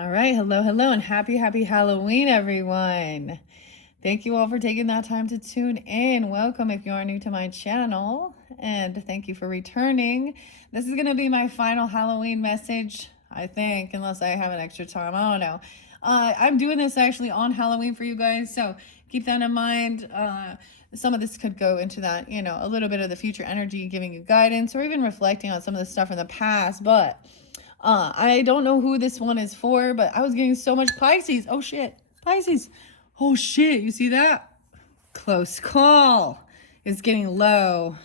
All right. Hello, hello, and happy Halloween, everyone. Thank you all for taking that time to tune in. Welcome if you are new to my channel, and thank you for returning. This is going to be my final Halloween message, I think, unless I have an extra time. I don't know. I'm doing this actually on Halloween for you guys, so keep that in mind. Some of this could go into that, a little bit of the future energy, giving you guidance, or even reflecting on some of the stuff in the past, but I don't know who this one is for, but I was getting so much Pisces. Oh shit. Pisces. Oh shit. You see that? Close call. It's getting low.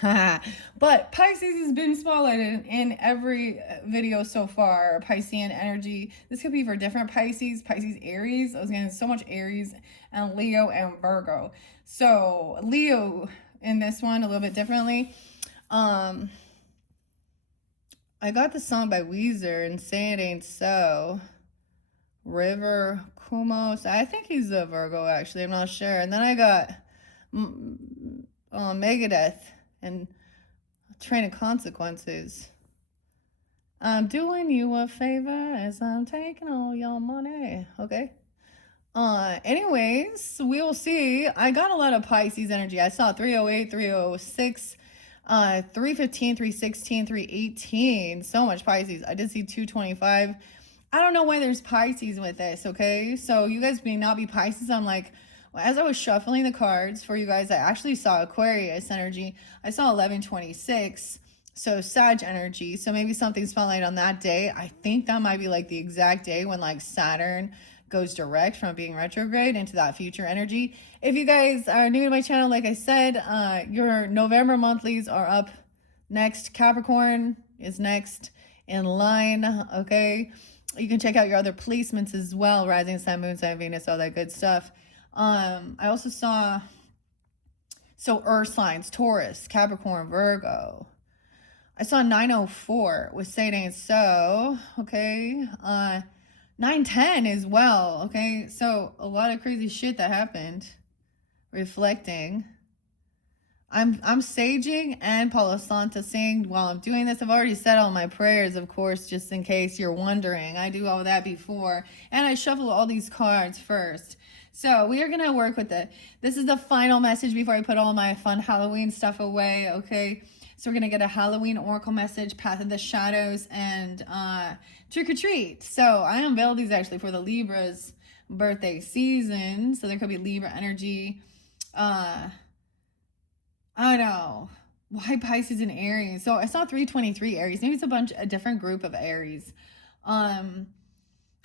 But Pisces has been spotlighted in every video so far. Piscean energy. This could be for different Pisces. Pisces, Aries. I was getting so much Aries and Leo and Virgo. So Leo in this one a little bit differently. I got the song by Weezer and Say It Ain't So. River Kumos. I think he's a Virgo, actually. I'm not sure. And then I got Megadeth and Train of Consequences. I'm doing you a favor as I'm taking all your money. Okay. Anyways, we will see. I got a lot of Pisces energy. I saw 308, 306. 315, 316, 318. So much Pisces. I did see 225. I don't know why there's Pisces with this, okay? So you guys may not be Pisces. I'm like, as I was shuffling the cards for you guys, I actually saw Aquarius energy. I saw 1126. So Sag energy. So maybe something spotlight on that day. I think that might be like the exact day when like Saturn goes direct from being retrograde into that future energy. If you guys are new to my channel, like I said, your November monthlies are up next. Capricorn is next in line, okay? You can check out your other placements as well, rising sign, moon sign, Venus, all that good stuff. I also saw, so Earth signs, Taurus, Capricorn, Virgo. I saw 904 with Say It Ain't So, okay? 910 as well, okay? So a lot of crazy shit that happened. Reflecting. I'm saging and Palo Santo sing while I'm doing this. I've already said all my prayers, of course, just in case you're wondering. I do all that before. And I shuffle all these cards first. So we are going to work with it. This is the final message before I put all my fun Halloween stuff away, okay? So we're going to get a Halloween oracle message, Path of the Shadows, and Trick or Treat. So I unveiled these actually for the Libra's birthday season. So there could be Libra energy. I don't know. Why Pisces and Aries? So I saw 323 Aries. Maybe it's a different group of Aries. And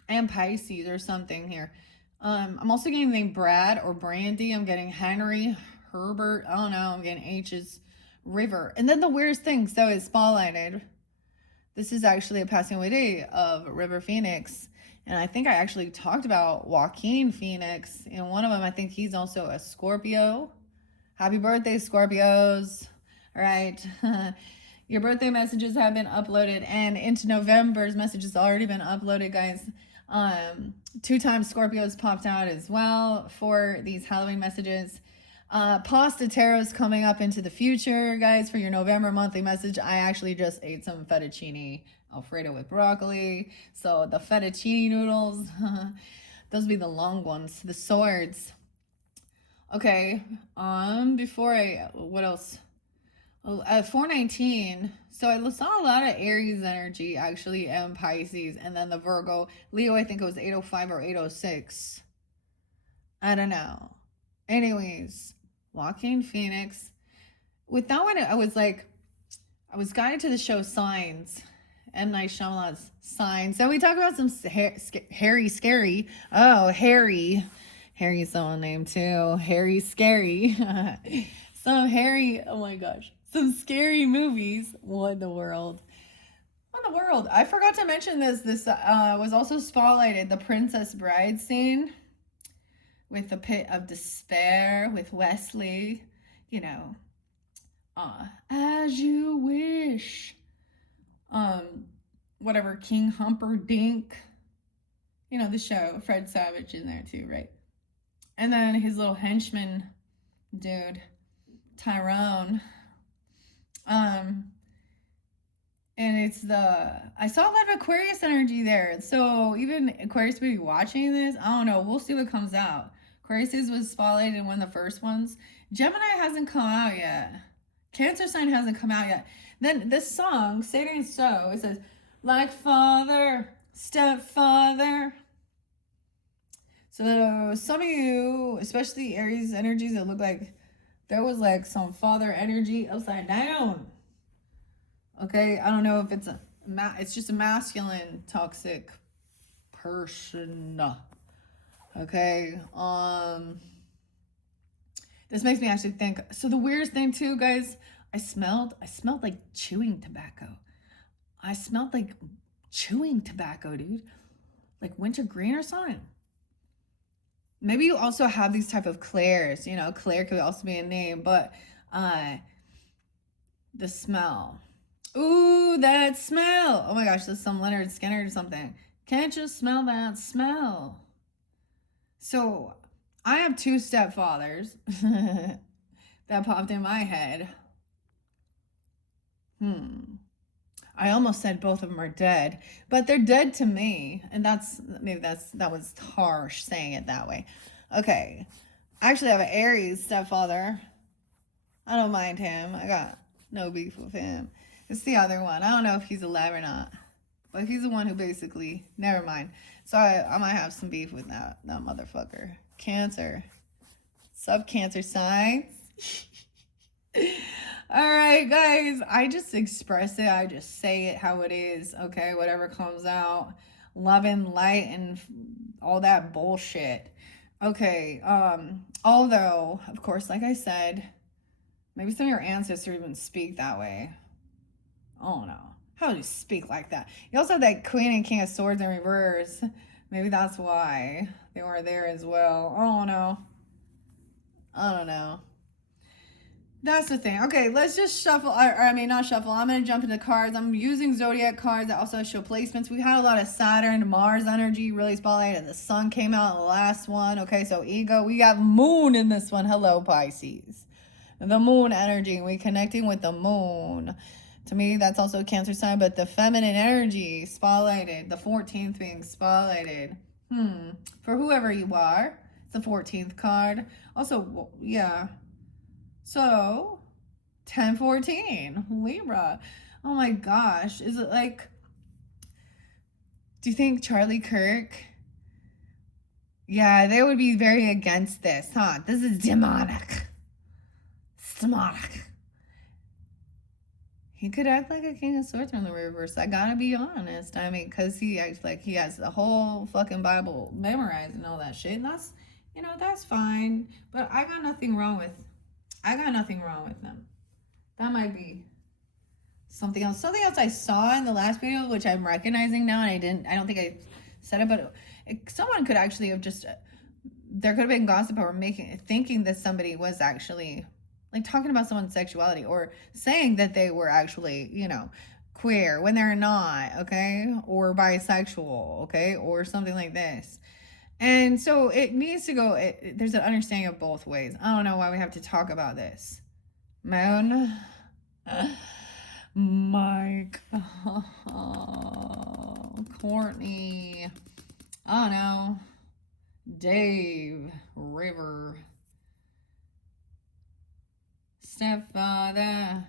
Pisces or something here. I'm also getting the name Brad or Brandy. I'm getting Henry, Herbert. I don't know. I'm getting H's. River. And then the weirdest thing, so it's spotlighted. This is actually a passing away day of River Phoenix. And I think I actually talked about Joaquin Phoenix. In one of them, I think he's also a Scorpio. Happy birthday, Scorpios. All right. Your birthday messages have been uploaded. And into November's messages already been uploaded, guys. 2 times Scorpios popped out as well for these Halloween messages. Pasta Tarot's coming up into the future, guys, for your November monthly message. I actually just ate some fettuccine Alfredo with broccoli. So the fettuccine noodles, those be the long ones, the swords. Okay, what else? 419. So I saw a lot of Aries energy, actually, and Pisces, and then the Virgo. Leo, I think it was 805 or 806. I don't know. Anyways, Joaquin Phoenix. With that one, I was guided to the show Signs. M. Night Shyamalan's Signs. So we talk about some Harry Scary. Oh, Harry. Harry's own name too. Harry Scary. Some Harry, oh my gosh. Some scary movies. What in the world? What in the world? I forgot to mention this. This was also spotlighted. The Princess Bride scene with the Pit of Despair with Wesley, as you wish, whatever, King Humperdinck, the show, Fred Savage in there too, right? And then his little henchman dude, Tyrone. And it's I saw a lot of Aquarius energy there. So even Aquarius may be watching this. I don't know. We'll see what comes out. Aquarius was spotlighted in one of the first ones. Gemini hasn't come out yet. Cancer sign hasn't come out yet. Then this song, Saturn So, it says, like father, stepfather. So some of you, especially Aries energies, that look like there was like some father energy upside down. Okay, I don't know if it's just a masculine toxic person. Okay, this makes me actually think. So the weirdest thing too, guys, I smelled like chewing tobacco. I smelled like chewing tobacco, dude. Like wintergreen or something. Maybe you also have these type of clairs. You know, Claire could also be a name, but the smell. Ooh, that smell. Oh my gosh, that's some Leonard Skinner or something. Can't you smell that smell? So I have two stepfathers that popped in my head. I almost said both of them are dead, but they're dead to me. And that was harsh saying it that way. Okay. I actually have an Aries stepfather. I don't mind him. I got no beef with him. It's the other one. I don't know if he's alive or not. But he's the one who basically, never mind. So I might have some beef with that motherfucker. Cancer. Sub Cancer signs. All right, guys. I just express it. I just say it how it is. Okay, whatever comes out. Love and light and all that bullshit. Okay. Although, of course, like I said, maybe some of your ancestors even speak that way. Oh no. How do you speak like that? You also have that Queen and King of Swords in reverse. Maybe that's why they were there as well. Oh no. I don't know. That's the thing. Okay, let's just shuffle. I mean, not shuffle. I'm going to jump into cards. I'm using zodiac cards that also show placements. We had a lot of Saturn, Mars energy really spotlighted. The sun came out in the last one. Okay, so ego. We got moon in this one. Hello, Pisces. The moon energy. We connecting with the moon. To me, that's also a Cancer sign, but the feminine energy spotlighted, the 14th being spotlighted. For whoever you are, it's the 14th card. Also, yeah. So, 1014, Libra. Oh my gosh. Is it like, do you think Charlie Kirk? Yeah, they would be very against this, huh? This is demonic. It's demonic. He could act like a King of Swords in the reverse. I gotta be honest. I mean, because he acts like he has the whole fucking Bible memorized and all that shit. And that's, that's fine. But I got nothing wrong with them. That might be something else. Something else I saw in the last video, which I'm recognizing now, and I don't think I said it, but someone could actually have just, there could have been gossip or thinking that somebody was actually like talking about someone's sexuality or saying that they were actually, queer when they're not, okay? Or bisexual, okay? Or something like this. And so it needs to go, there's an understanding of both ways. I don't know why we have to talk about this. Moon. Mike. Courtney. I don't know. Dave. River. Stepfather.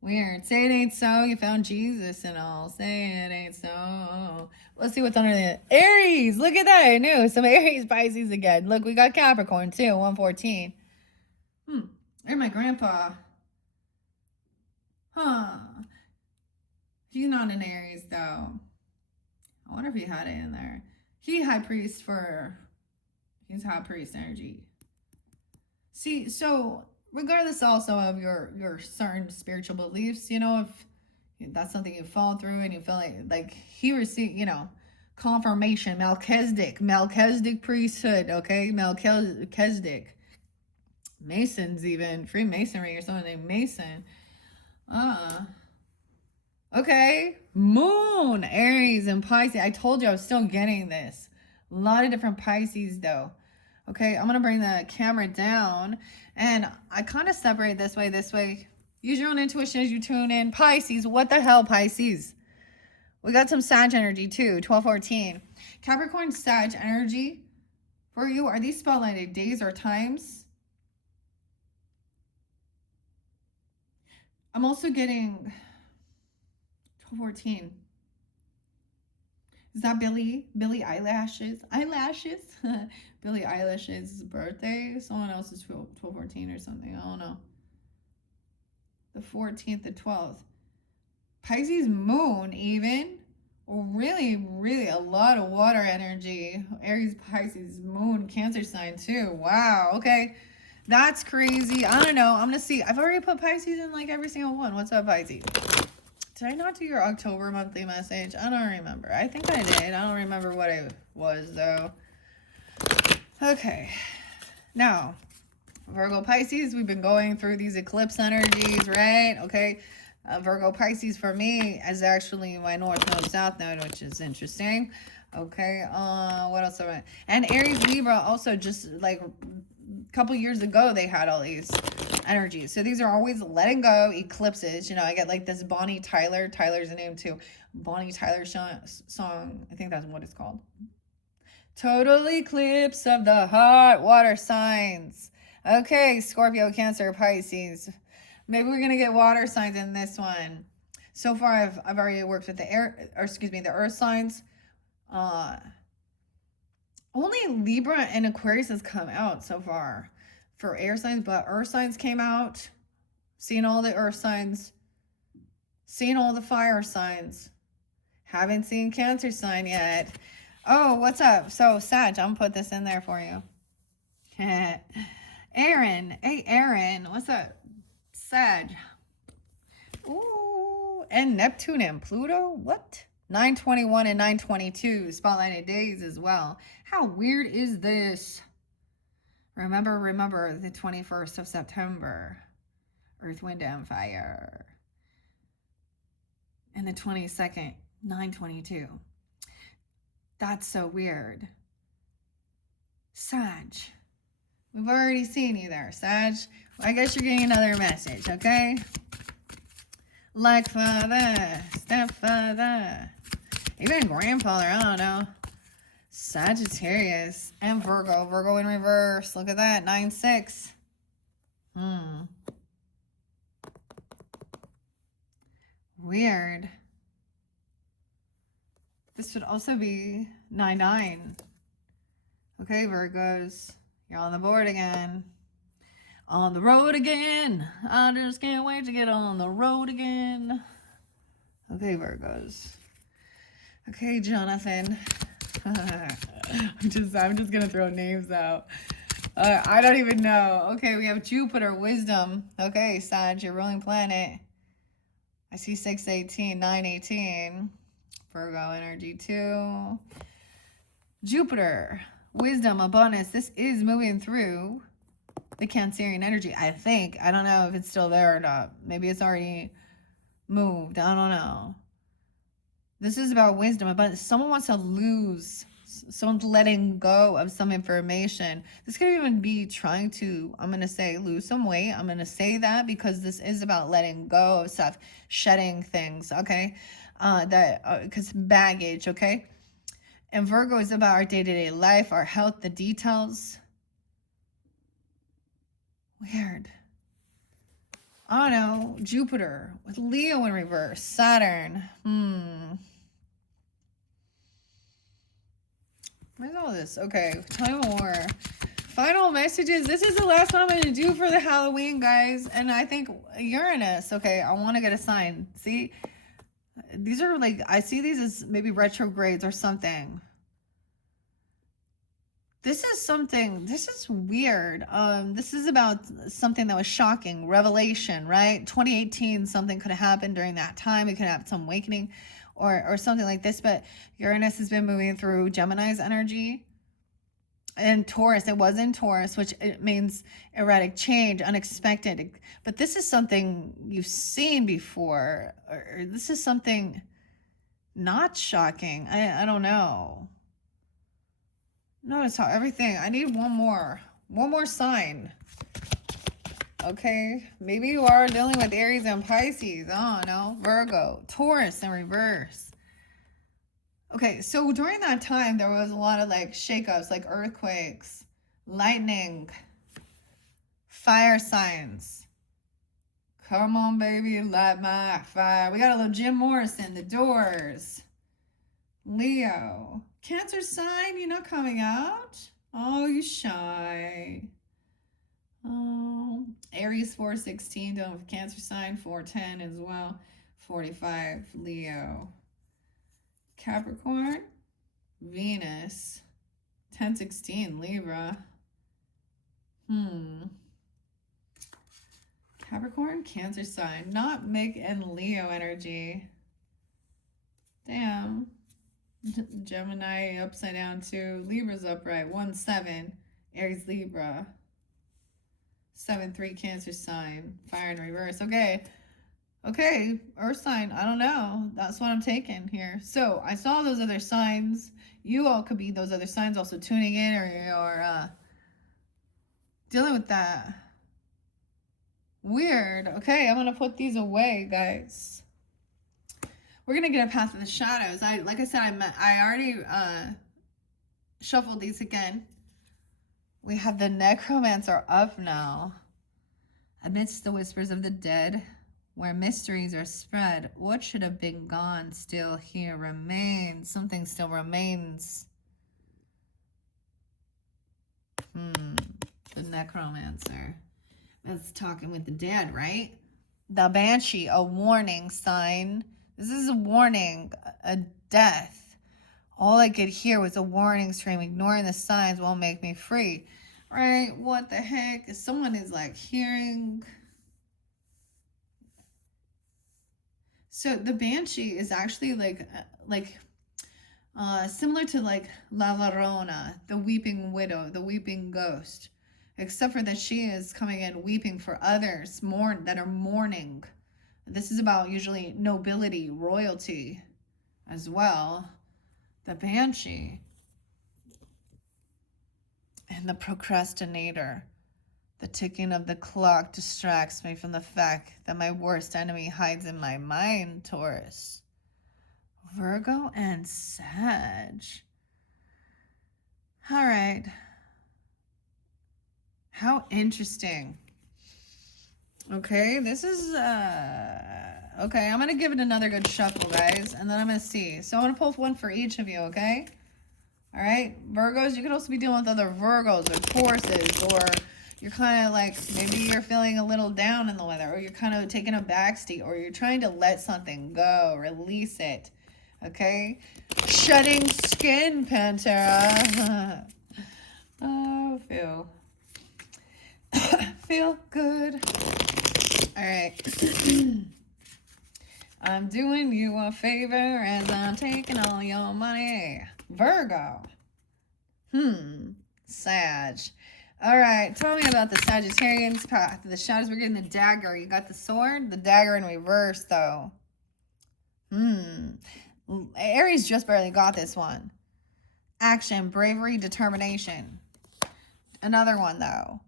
Weird. Say it ain't so. You found Jesus and all. Say it ain't so. Let's see what's under the Aries. Look at that. I knew some Aries Pisces again. Look, we got Capricorn too. 114. There's my grandpa. Huh. He's not an Aries though. I wonder if he had it in there. He's high priest energy. See, so regardless also of your certain spiritual beliefs, if that's something you fall through and you feel like he received, confirmation, Melchizedek priesthood, okay? Melchizedek. Masons even, Freemasonry or something named Mason. Okay. Moon, Aries, and Pisces. I told you I was still getting this. A lot of different Pisces though. Okay, I'm going to bring the camera down and I kind of separate this way. Use your own intuition as you tune in. Pisces, what the hell, Pisces? We got some Sag energy too, 12-14. Capricorn, Sag energy for you. Are these spotlighted days or times? I'm also getting 12-14. Is that Billie Eilish's? Billie Eilish's birthday? Someone else's 12-14 or something. I don't know. The 14th, the 12th. Pisces moon even. Really, really a lot of water energy. Aries, Pisces, moon, Cancer sign too. Wow. Okay. That's crazy. I don't know. I'm going to see. I've already put Pisces in like every single one. What's up, Pisces? Did I not do your October monthly message? I don't remember. I think I did. I don't remember what it was, though. Okay. Now, Virgo, Pisces, we've been going through these eclipse energies, right? Okay. Virgo, Pisces for me is actually my north node, south node, which is interesting. Okay. What else am I? And Aries, Libra also just like a couple years ago, they had all these energies. So these are always letting go eclipses. You know, I get like this Bonnie Tyler. Tyler's a name too. Bonnie Tyler song. I think that's what it's called. Total eclipse of the heart, water signs. Okay, Scorpio, Cancer, Pisces. Maybe we're gonna get water signs in this one. So far, I've already worked with the the earth signs. Only Libra and Aquarius has come out so far for air signs, but earth signs came out. Seeing all the earth signs, seeing all the fire signs. Haven't seen Cancer sign yet. Oh, what's up? So Sag, I'm gonna put this in there for you. Aaron, hey Aaron, what's up? Sag. Ooh, and Neptune and Pluto. What? 9/21 and 9/22 spotlighted days as well. How weird is this? Remember the 21st of September. Earth, Wind, and Fire. And the 22nd, 9/22. That's so weird. Sag. We've already seen you there, Sag. Well, I guess you're getting another message, okay? Like father, stepfather, even grandfather, I don't know. Sagittarius and Virgo. Virgo in reverse. Look at that, 9/6. Weird. This would also be 9/9. Okay, Virgos. You're on the board again. On the road again. I just can't wait to get on the road again. Okay, Virgos. Okay, Jonathan. I'm just gonna throw names out. I don't even know. Okay, we have Jupiter, wisdom. Okay, Sag, your ruling planet. I see 6/18, 9/18. Virgo energy too. Jupiter, wisdom, abundance. This is moving through the Cancerian energy, I think. I don't know if it's still there or not. Maybe it's already moved. I don't know. This is about wisdom, but someone wants to lose. Someone's letting go of some information. This could even be trying to, I'm going to say, lose some weight. I'm going to say that because this is about letting go of stuff, shedding things, okay? Because baggage, okay? And Virgo is about our day-to-day life, our health, the details. Weird. I don't know. Jupiter with Leo in reverse. Saturn. Where's all this? Okay, tell me more. Final messages. This is the last one I'm going to do for the Halloween, guys. And I think Uranus. Okay, I want to get a sign. See? These are like, I see these as maybe retrogrades or something. This is something, this is weird. This is about something that was shocking, revelation, right? 2018, something could have happened during that time. It could have some awakening or something like this. But Uranus has been moving through Gemini's energy. And Taurus, it was in Taurus, which it means erratic change, unexpected. But this is something you've seen before. Or this is something not shocking. I don't know. Notice how everything, I need one more sign. Okay, maybe you are dealing with Aries and Pisces. Oh no, Virgo, Taurus in reverse. Okay, so during that time, there was a lot of like shakeups, like earthquakes, lightning, fire signs. Come on, baby, light my fire. We got a little Jim Morrison, The Doors. Leo, Cancer sign, you're not coming out? Oh, you shy. Oh, Aries 416, done with Cancer sign, 410 as well. 45, Leo. Capricorn, Venus, 1016, Libra. Capricorn, Cancer sign, not Mick and Leo energy. Damn. Gemini upside down too. Libra's upright. 1-7. Aries, Libra. 7-3, Cancer sign. Fire in reverse. Okay. Okay. Earth sign. I don't know. That's what I'm taking here. So I saw those other signs. You all could be those other signs also tuning in or you're dealing with that. Weird. Okay. I'm going to put these away, guys. We're going to get a Path of the Shadows. Like I said, I already shuffled these again. We have the Necromancer up now. Amidst the whispers of the dead, where mysteries are spread, what should have been gone still here remains. Something still remains. The Necromancer. That's talking with the dead, right? The Banshee, a warning sign. This is a warning, a death. All I could hear was a warning scream. Ignoring the signs won't make me free. Right? What the heck? Someone is like hearing. So the Banshee is actually like similar to like La Llorona, the weeping widow, the weeping ghost. Except for that she is coming in weeping for others that are mourning. This is about usually nobility, royalty as well. The Banshee. And the Procrastinator. The ticking of the clock distracts me from the fact that my worst enemy hides in my mind, Taurus. Virgo and Sag. All right. How interesting. Okay, this is, okay, I'm going to give it another good shuffle, guys, and then I'm going to see. So I'm going to pull one for each of you, okay? All right, Virgos, you could also be dealing with other Virgos or Tauruses, or you're kind of like, maybe you're feeling a little down in the weather, or you're kind of taking a backseat, or you're trying to let something go, release it, okay? Shedding skin, Pantera. Oh, feel good. All right. I'm doing you a favor as I'm taking all your money. Virgo. Sag. All right. Tell me about the Sagittarians path. The shadows. We're getting the dagger. You got the sword? The dagger in reverse, though. Aries just barely got this one. Action, bravery, determination. Another one, though.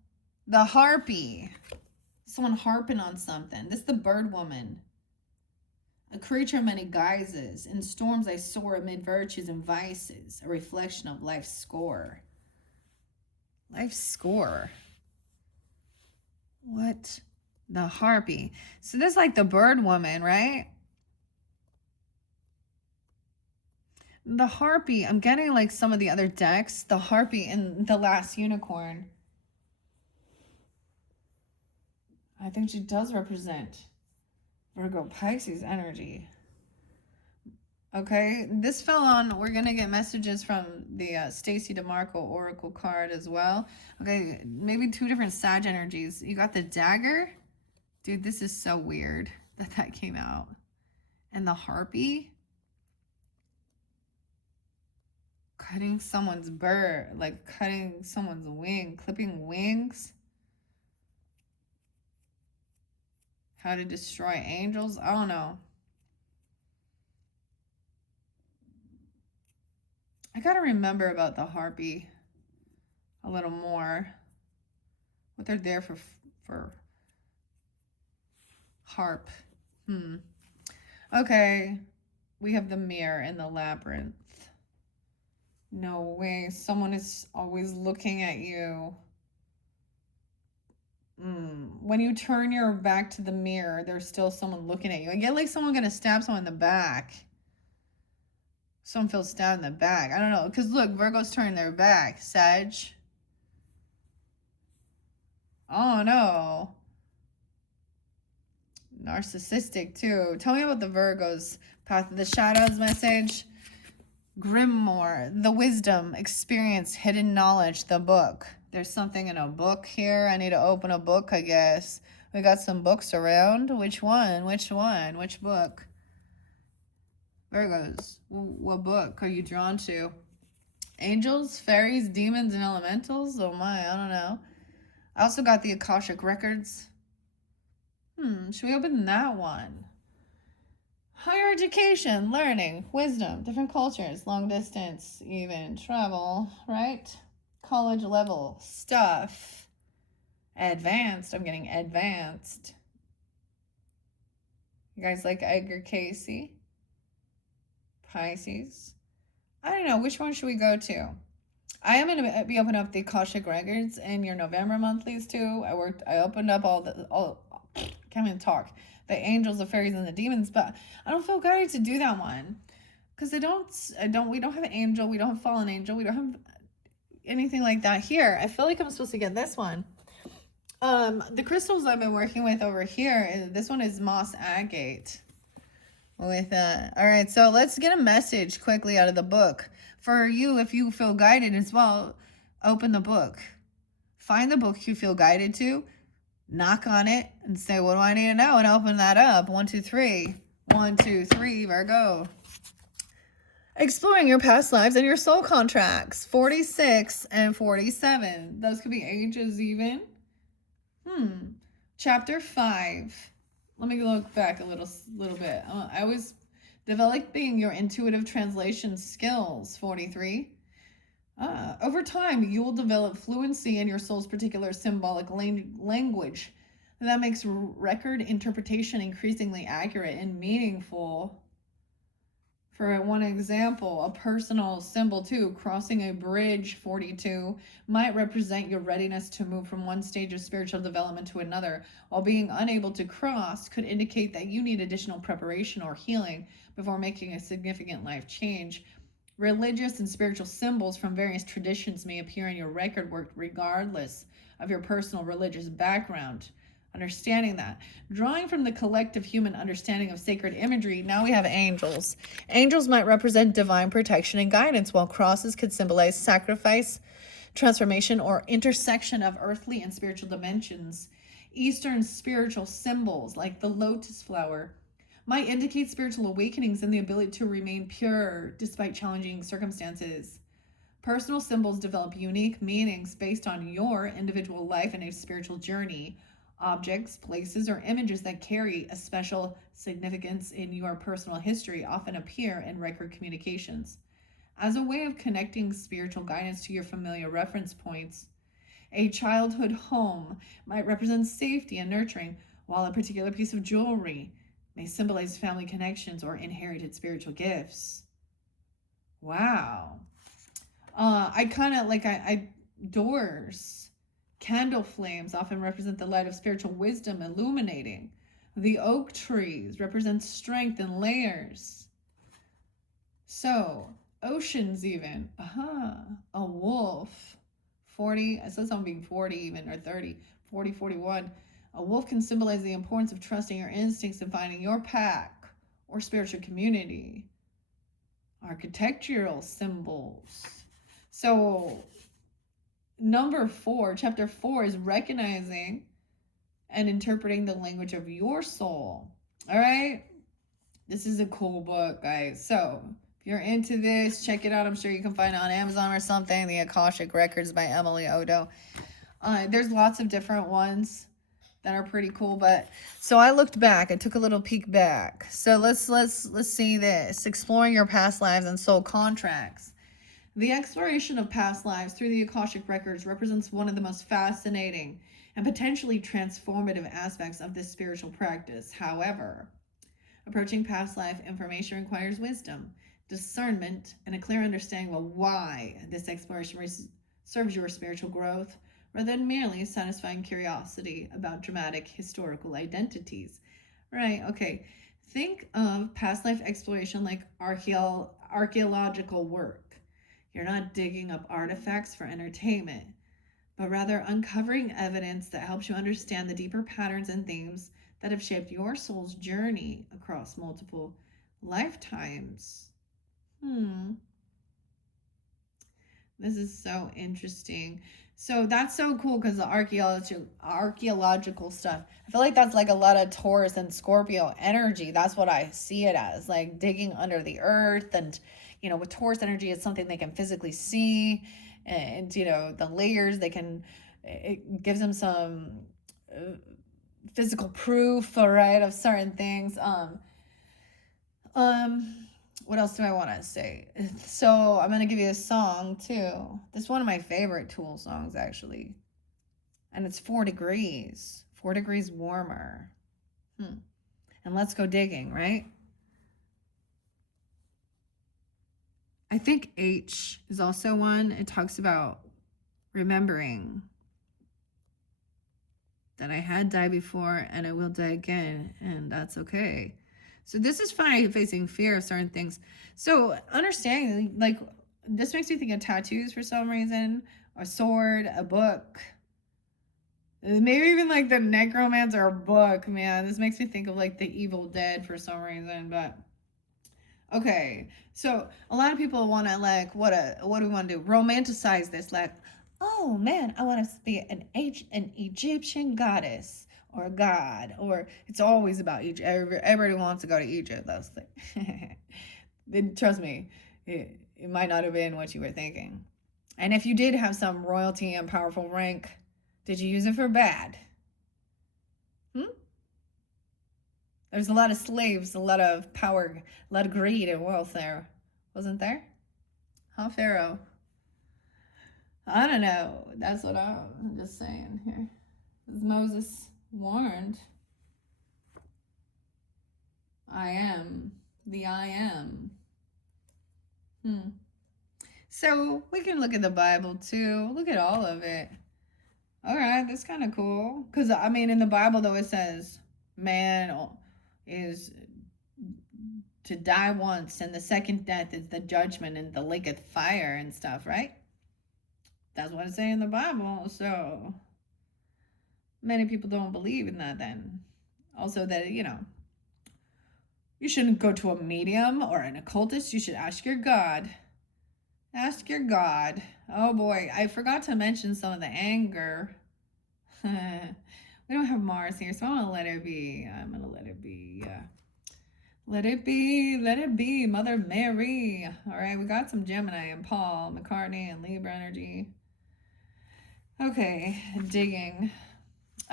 The harpy. Someone harping on something. This is the bird woman. A creature of many guises. In storms I soar amid virtues and vices. A reflection of life's score. Life's score. What? The harpy. So this is like the bird woman, right? The harpy. I'm getting like some of the other decks. The harpy and the last unicorn. I think she does represent Virgo Pisces energy. Okay, this fell on, we're going to get messages from the Stacey DeMarco Oracle card as well. Okay, maybe two different Sag energies. You got the dagger. Dude, this is so weird that came out. And the harpy. Cutting someone's bird, like cutting someone's wing, clipping wings. How to destroy angels? I don't know. I gotta remember about the harpy a little more. What they're there for Harp. Okay. We have the mirror and the labyrinth. No way. Someone is always looking at you. When you turn your back to the mirror, there's still someone looking at you. I get like someone gonna stab someone in the back. Someone feels stabbed in the back. I don't know. Because look, Virgo's turning their back. Sag. Oh no. Narcissistic too. Tell me about the Virgo's path of the shadows message. Grimoire, the wisdom, experience, hidden knowledge, the book. There's something in a book here. I need to open a book, I guess. We got some books around. Which one? Which one? Which book? Virgos, what book are you drawn to? Angels, fairies, demons, and elementals? Oh my, I don't know. I also got the Akashic Records. Should we open that one? Higher education, learning, wisdom, different cultures, long distance, even travel, right? College level stuff. Advanced, I'm getting advanced. You guys like Edgar Casey? Pisces. I don't know, which one should we go to? I am going to be opening up the Akashic Records in your November monthlies too. I opened up can't even talk. The angels, the fairies, and the demons, but I don't feel guided to do that one. Because we don't have an angel, we don't have fallen angel, we don't have anything like that here. I feel like I'm supposed to get this one. The crystals I've been working with over here, this one is moss agate. With that. All right, so let's get a message quickly out of the book. For you, if you feel guided as well, open the book. Find the book you feel guided to, knock on it, and say, what do I need to know? And open that up. 1, 2, 3. 1, 2, 3, Virgo. Exploring your past lives and your soul contracts. 46 and 47. Those could be ages even. Chapter 5. Let me look back a little bit. I was developing your intuitive translation skills, 43. Over time, you will develop fluency in your soul's particular symbolic language. That makes record interpretation increasingly accurate and meaningful. For one example, a personal symbol 2, crossing a bridge, 42, might represent your readiness to move from one stage of spiritual development to another, while being unable to cross could indicate that you need additional preparation or healing before making a significant life change. Religious and spiritual symbols from various traditions may appear in your record work regardless of your personal religious background. Understanding that. Drawing from the collective human understanding of sacred imagery, now we have angels. Angels might represent divine protection and guidance, while crosses could symbolize sacrifice, transformation, or intersection of earthly and spiritual dimensions. Eastern spiritual symbols, like the lotus flower, might indicate spiritual awakenings and the ability to remain pure despite challenging circumstances. Personal symbols develop unique meanings based on your individual life and a spiritual journey. Objects, places, or images that carry a special significance in your personal history often appear in record communications. As a way of connecting spiritual guidance to your familiar reference points, a childhood home might represent safety and nurturing, while a particular piece of jewelry may symbolize family connections or inherited spiritual gifts. Wow. Doors. Candle flames often represent the light of spiritual wisdom illuminating. The oak trees represent strength and layers. So, oceans even. A wolf. 40, I saw someone being 40 even, or 30. 40, 41. A wolf can symbolize the importance of trusting your instincts and finding your pack or spiritual community. Architectural symbols. So, number 4, chapter 4 is recognizing and interpreting the language of your soul. All right? This is a cool book, guys. So, if you're into this, check it out. I'm sure you can find it on Amazon or something. The Akashic Records by Emily Odo. There's lots of different ones that are pretty cool, but so I looked back. I took a little peek back. So let's see this. Exploring your past lives and soul contracts. The exploration of past lives through the Akashic Records represents one of the most fascinating and potentially transformative aspects of this spiritual practice. However, approaching past life information requires wisdom, discernment, and a clear understanding of why this exploration serves your spiritual growth, rather than merely satisfying curiosity about dramatic historical identities. Right, okay. Think of past life exploration like archaeological work. You're not digging up artifacts for entertainment, but rather uncovering evidence that helps you understand the deeper patterns and themes that have shaped your soul's journey across multiple lifetimes. This is so interesting. So that's so cool because the archaeological stuff. I feel like that's like a lot of Taurus and Scorpio energy. That's what I see it as, like digging under the earth. And, you know, with Taurus energy, it's something they can physically see. And, you know, the layers, it gives them some physical proof, all right, of certain things. What else do I want to say? So I'm going to give you a song too. This is one of my favorite Tool songs actually. And it's 4 degrees. 4 degrees warmer. And let's go digging, right? I think H is also one. It talks about remembering that I had died before and I will die again, and that's okay. So this is facing fear of certain things. So understanding, like, this makes me think of tattoos for some reason, a sword, a book, maybe even like the necromancer book, man. This makes me think of like the Evil Dead for some reason, but okay. So a lot of people want to like, what do we want to do? Romanticize this, like, oh man, I want to be an Egyptian goddess or god, or it's always about Egypt. Everybody wants to go to Egypt. That's the trust me, it might not have been what you were thinking. And if you did have some royalty and powerful rank, did you use it for bad? There's a lot of slaves, a lot of power, a lot of greed and wealth there, wasn't there? Huh, Pharaoh? I don't know. That's what I'm just saying here. As Moses warned, I am the I am. So we can look at the Bible too. Look at all of it. All right, that's kind of cool. Because, I mean, in the Bible, though, it says man is to die once, and the second death is the judgment and the lake of fire and stuff, right? That's what it says in the Bible. So many people don't believe in that then. Also that, you know, you shouldn't go to a medium or an occultist. You should ask your God. Ask your God. Oh boy, I forgot to mention some of the anger. We don't have Mars here, so I'm going to let it be. I'm going to let it be. Let it be. Let it be. Mother Mary. All right, we got some Gemini and Paul McCartney and Libra energy. Okay, digging.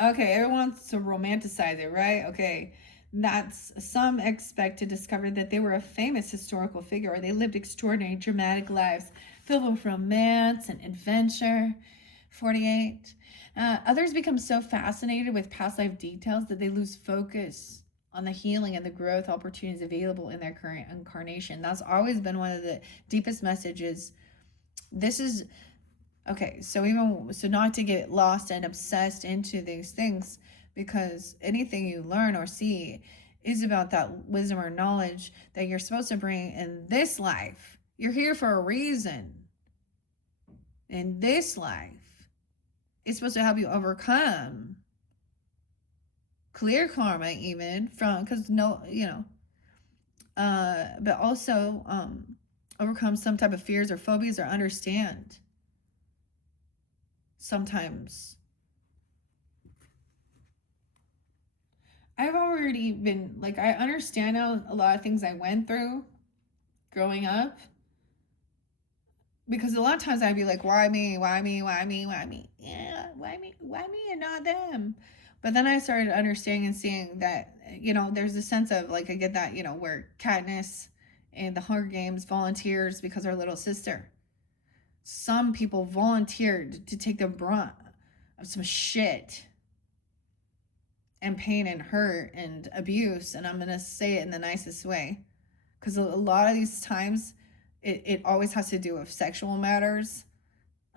Okay, everyone wants to romanticize it, right? Okay, that's some expect to discover that they were a famous historical figure or they lived extraordinary, dramatic lives filled with romance and adventure. 48. Others become so fascinated with past life details that they lose focus on the healing and the growth opportunities available in their current incarnation. That's always been one of the deepest messages. This is okay, so not to get lost and obsessed into these things, because anything you learn or see is about that wisdom or knowledge that you're supposed to bring in this life. You're here for a reason. In this life, it's supposed to help you overcome clear karma, even from, because but also overcome some type of fears or phobias, or understand sometimes. I've already been, like, I understand now a lot of things I went through growing up, because a lot of times I'd be like, why me? Why me? Why me? Why me? Yeah, why me? Why me and not them? But then I started understanding and seeing that, there's a sense of, like, I get that, where Katniss in the Hunger Games volunteers because her little sister. Some people volunteered to take the brunt of some shit and pain and hurt and abuse. And I'm going to say it in the nicest way. Because a lot of these times, it always has to do with sexual matters.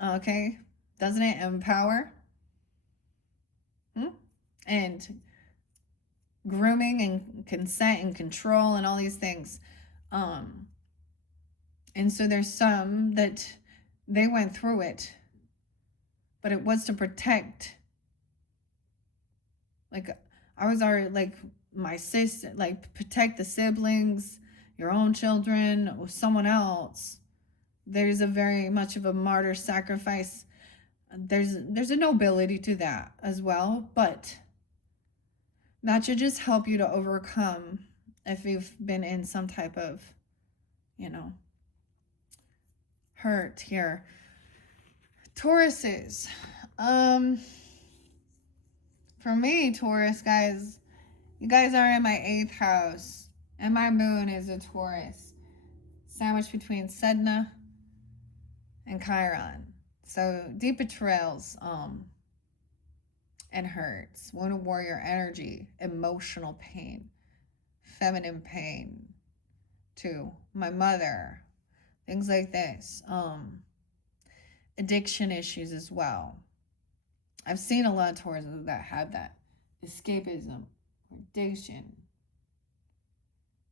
Okay? Doesn't it? Empower. And grooming and consent and control and all these things. And so there's some that they went through it, but it was to protect. Like, I was already, like, my sister, like, protect the siblings, your own children, or someone else. There's a very much of a martyr sacrifice. There's a nobility to that as well, but that should just help you to overcome if you've been in some type of, hurt here. Tauruses. For me, Taurus, guys, you guys are in my 8th house, and my moon is a Taurus, sandwiched between Sedna and Chiron. So deep betrayals, and hurts, wounded warrior energy, emotional pain, feminine pain, too. My mother, things like this. Addiction issues as well. I've seen a lot of Taurus that have that. Escapism, addiction,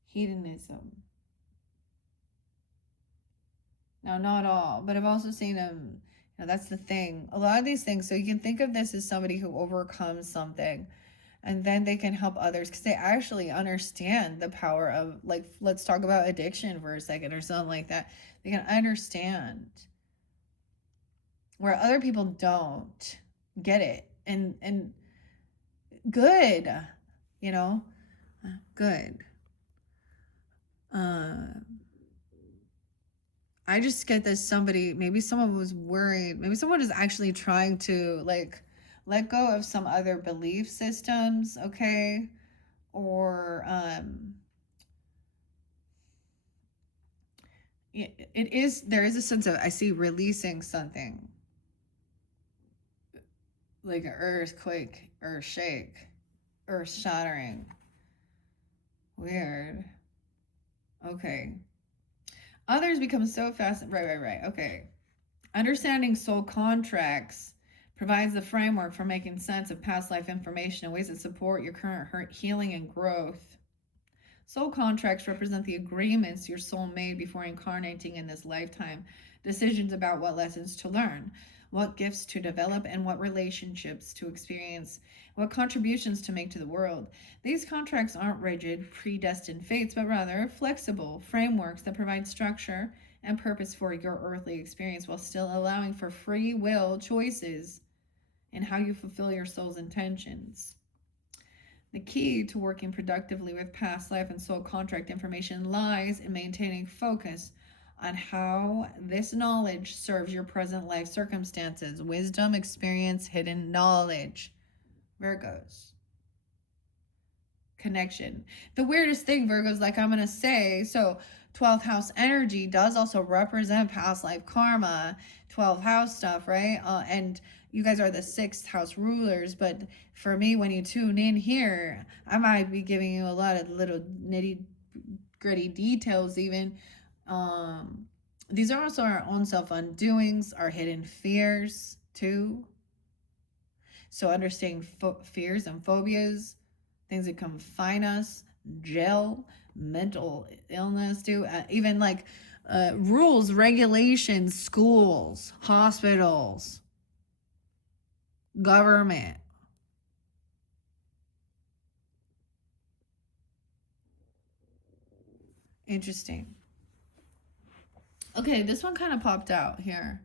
hedonism. Now, not all, but I've also seen them. That's the thing. A lot of these things, so you can think of this as somebody who overcomes something, and then they can help others because they actually understand the power of, like, let's talk about addiction for a second or something like that. They can understand where other people don't get it, and good, good. I just get that maybe someone was worried, maybe someone is actually trying to, like, let go of some other belief systems, okay? Or there is a sense of, I see, releasing something, like an earthquake, earth shake, earth shattering. Weird. Okay. Others become so fast. Right. Okay. Understanding soul contracts provides the framework for making sense of past life information in ways that support your current healing and growth. Soul contracts represent the agreements your soul made before incarnating in this lifetime, decisions about what lessons to learn, what gifts to develop, and what relationships to experience, what contributions to make to the world. These contracts aren't rigid, predestined fates, but rather flexible frameworks that provide structure and purpose for your earthly experience while still allowing for free will choices in how you fulfill your soul's intentions. The key to working productively with past life and soul contract information lies in maintaining focus on how this knowledge serves your present life circumstances. Wisdom, experience, hidden knowledge. Virgos. Connection. The weirdest thing, Virgos, like I'm going to say, so 12th house energy does also represent past life karma, 12th house stuff, right? And you guys are the 6th house rulers, but for me, when you tune in here, I might be giving you a lot of little nitty gritty details even. These are also our own self-undoings, our hidden fears too. So understanding fears and phobias, things that confine us, jail, mental illness too, even like rules, regulations, schools, hospitals, government. Interesting. Okay, this one kind of popped out here.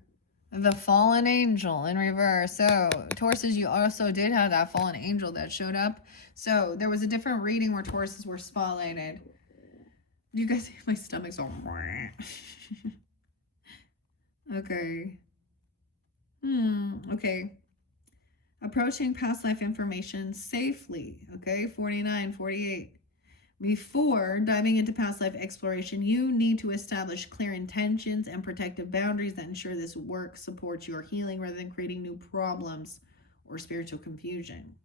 The fallen angel in reverse. So, Tauruses, you also did have that fallen angel that showed up. So, there was a different reading where Tauruses were spotlighted. Do you guys see my stomach's all... Okay. Okay. Approaching past life information safely. Okay, 49, 48. Before diving into past life exploration, you need to establish clear intentions and protective boundaries that ensure this work supports your healing rather than creating new problems or spiritual confusion.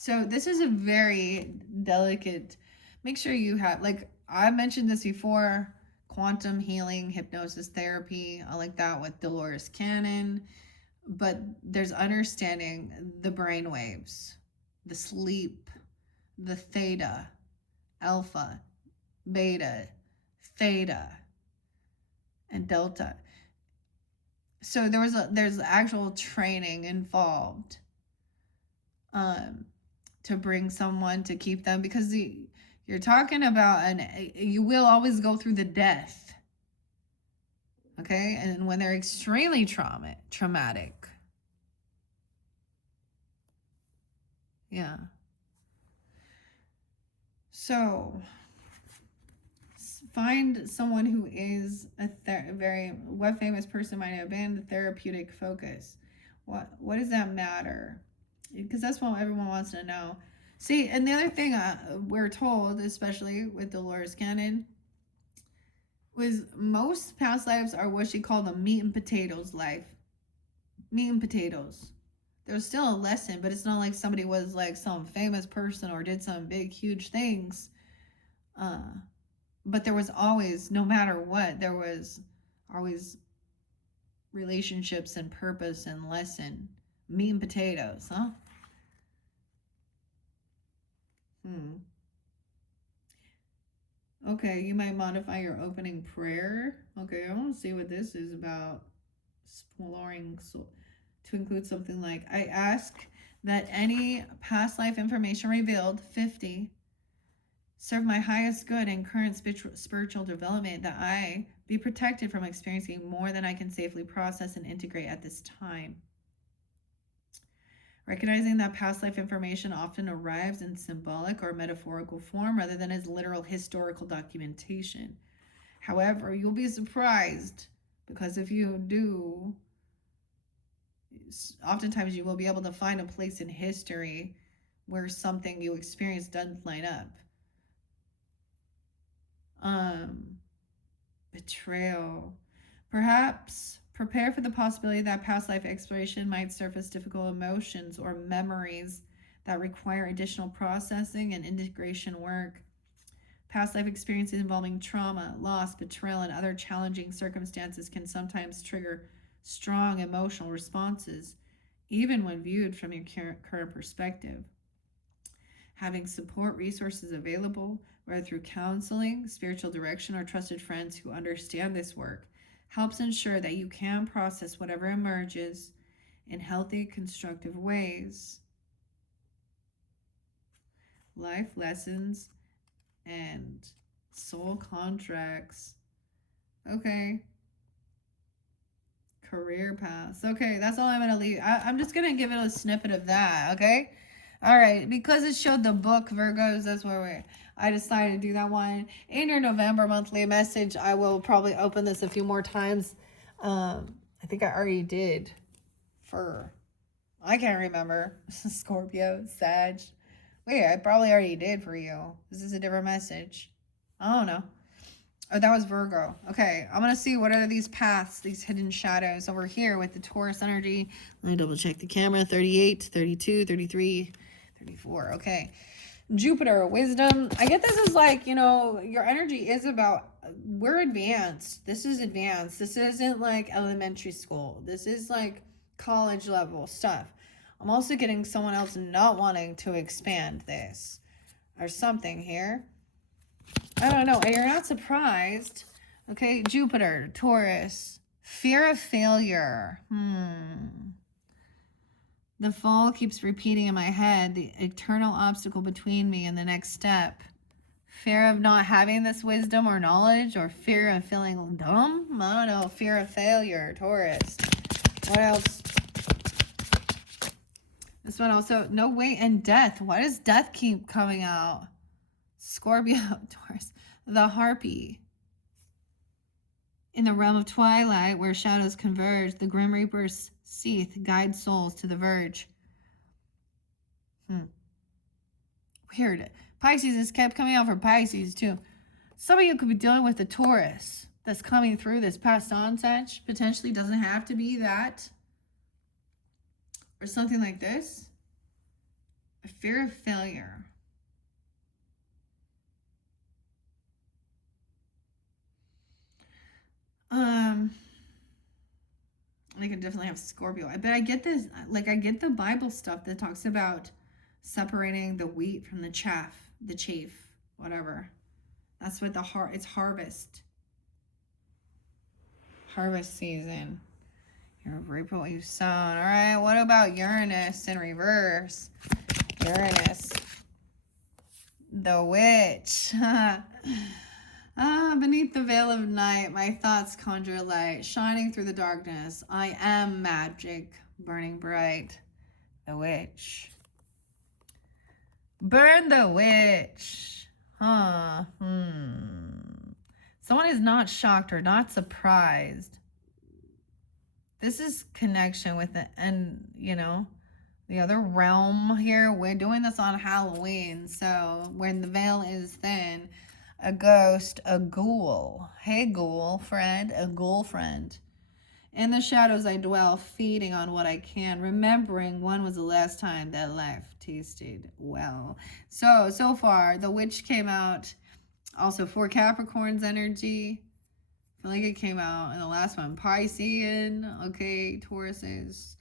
So this is a very delicate, make sure you have, like I mentioned this before, quantum healing, hypnosis therapy. I like that with Dolores Cannon. But there's understanding the brain waves, the sleep, the theta, alpha, beta, theta, and delta. So there's actual training involved to bring someone, to keep them, because you're talking about, you will always go through the death, okay? And when they're extremely traumatic, yeah. So find someone who is a very, what famous person might have been the therapeutic focus. What does that matter? Because that's what everyone wants to know. See, and the other thing we're told, especially with Dolores Cannon, was most past lives are what she called the meat and potatoes life. Meat and potatoes. There's still a lesson, but it's not like somebody was like some famous person or did some big, huge things. But there was always, no matter what, there was always relationships and purpose and lesson. Meat and potatoes, huh? Okay, you might modify your opening prayer. Okay, I want to see what this is about. Exploring to include something like, I ask that any past life information revealed, 50, serve my highest good and current spiritual development, that I be protected from experiencing more than I can safely process and integrate at this time. Recognizing that past life information often arrives in symbolic or metaphorical form rather than as literal historical documentation. However, you'll be surprised, because if you do, oftentimes you will be able to find a place in history where something you experienced doesn't line up. Betrayal. Perhaps prepare for the possibility that past life exploration might surface difficult emotions or memories that require additional processing and integration work. Past life experiences involving trauma, loss, betrayal, and other challenging circumstances can sometimes trigger strong emotional responses, even when viewed from your current perspective. Having support resources available, whether through counseling, spiritual direction, or trusted friends who understand this work, helps ensure that you can process whatever emerges in healthy, constructive ways. Life lessons and soul contracts. Okay. Career paths. Okay, that's all I'm going to leave. I'm just going to give it a snippet of that, okay? All right, because it showed the book Virgos, that's where I decided to do that one. In your November monthly message, I will probably open this a few more times. I think I already did for, I can't remember, Scorpio, Sag. Wait, I probably already did for you. This is a different message. I don't know. Oh, that was Virgo. Okay, I'm going to see what are these paths, these hidden shadows over here with the Taurus energy. Let me double check the camera. 38, 32, 33, 34. Okay. Jupiter, wisdom. I get this is like, you know, your energy is about, we're advanced. This is advanced. This isn't like elementary school. This is like college level stuff. I'm also getting someone else not wanting to expand this or something here. I don't know. And you're not surprised. Okay, Jupiter, Taurus. Fear of failure. The fall keeps repeating in my head. The eternal obstacle between me and the next step. Fear of not having this wisdom or knowledge, or fear of feeling dumb? I don't know. Fear of failure, Taurus. What else? This one also, no weight and death. Why does death keep coming out? Scorpio, Taurus. The harpy. In the realm of twilight, where shadows converge, the Grim Reaper's seeth guide souls to the verge. Weird. Pisces has kept coming out for Pisces, too. Some of you could be dealing with the Taurus that's coming through this past onset. Potentially doesn't have to be that. Or something like this. A fear of failure. I can definitely have Scorpio. But I get this, like I get the Bible stuff that talks about separating the wheat from the chaff, whatever. That's what it's harvest. Harvest season. You're reaping what you've sown. All right, what about Uranus in reverse? Uranus, the witch. Beneath the veil of night, my thoughts conjure light, shining through the darkness. I am magic, burning bright. The witch. Burn the witch. Huh. Someone is not shocked or not surprised. This is connection with the the other realm here. We're doing this on Halloween. So when the veil is thin, a ghost, a ghoul. Hey, ghoul friend, a ghoul friend. In the shadows I dwell, feeding on what I can, remembering when was the last time that life tasted well. So far, the witch came out. Also, for Capricorn's energy. I feel like it came out in the last one. Piscean, okay. Taurus is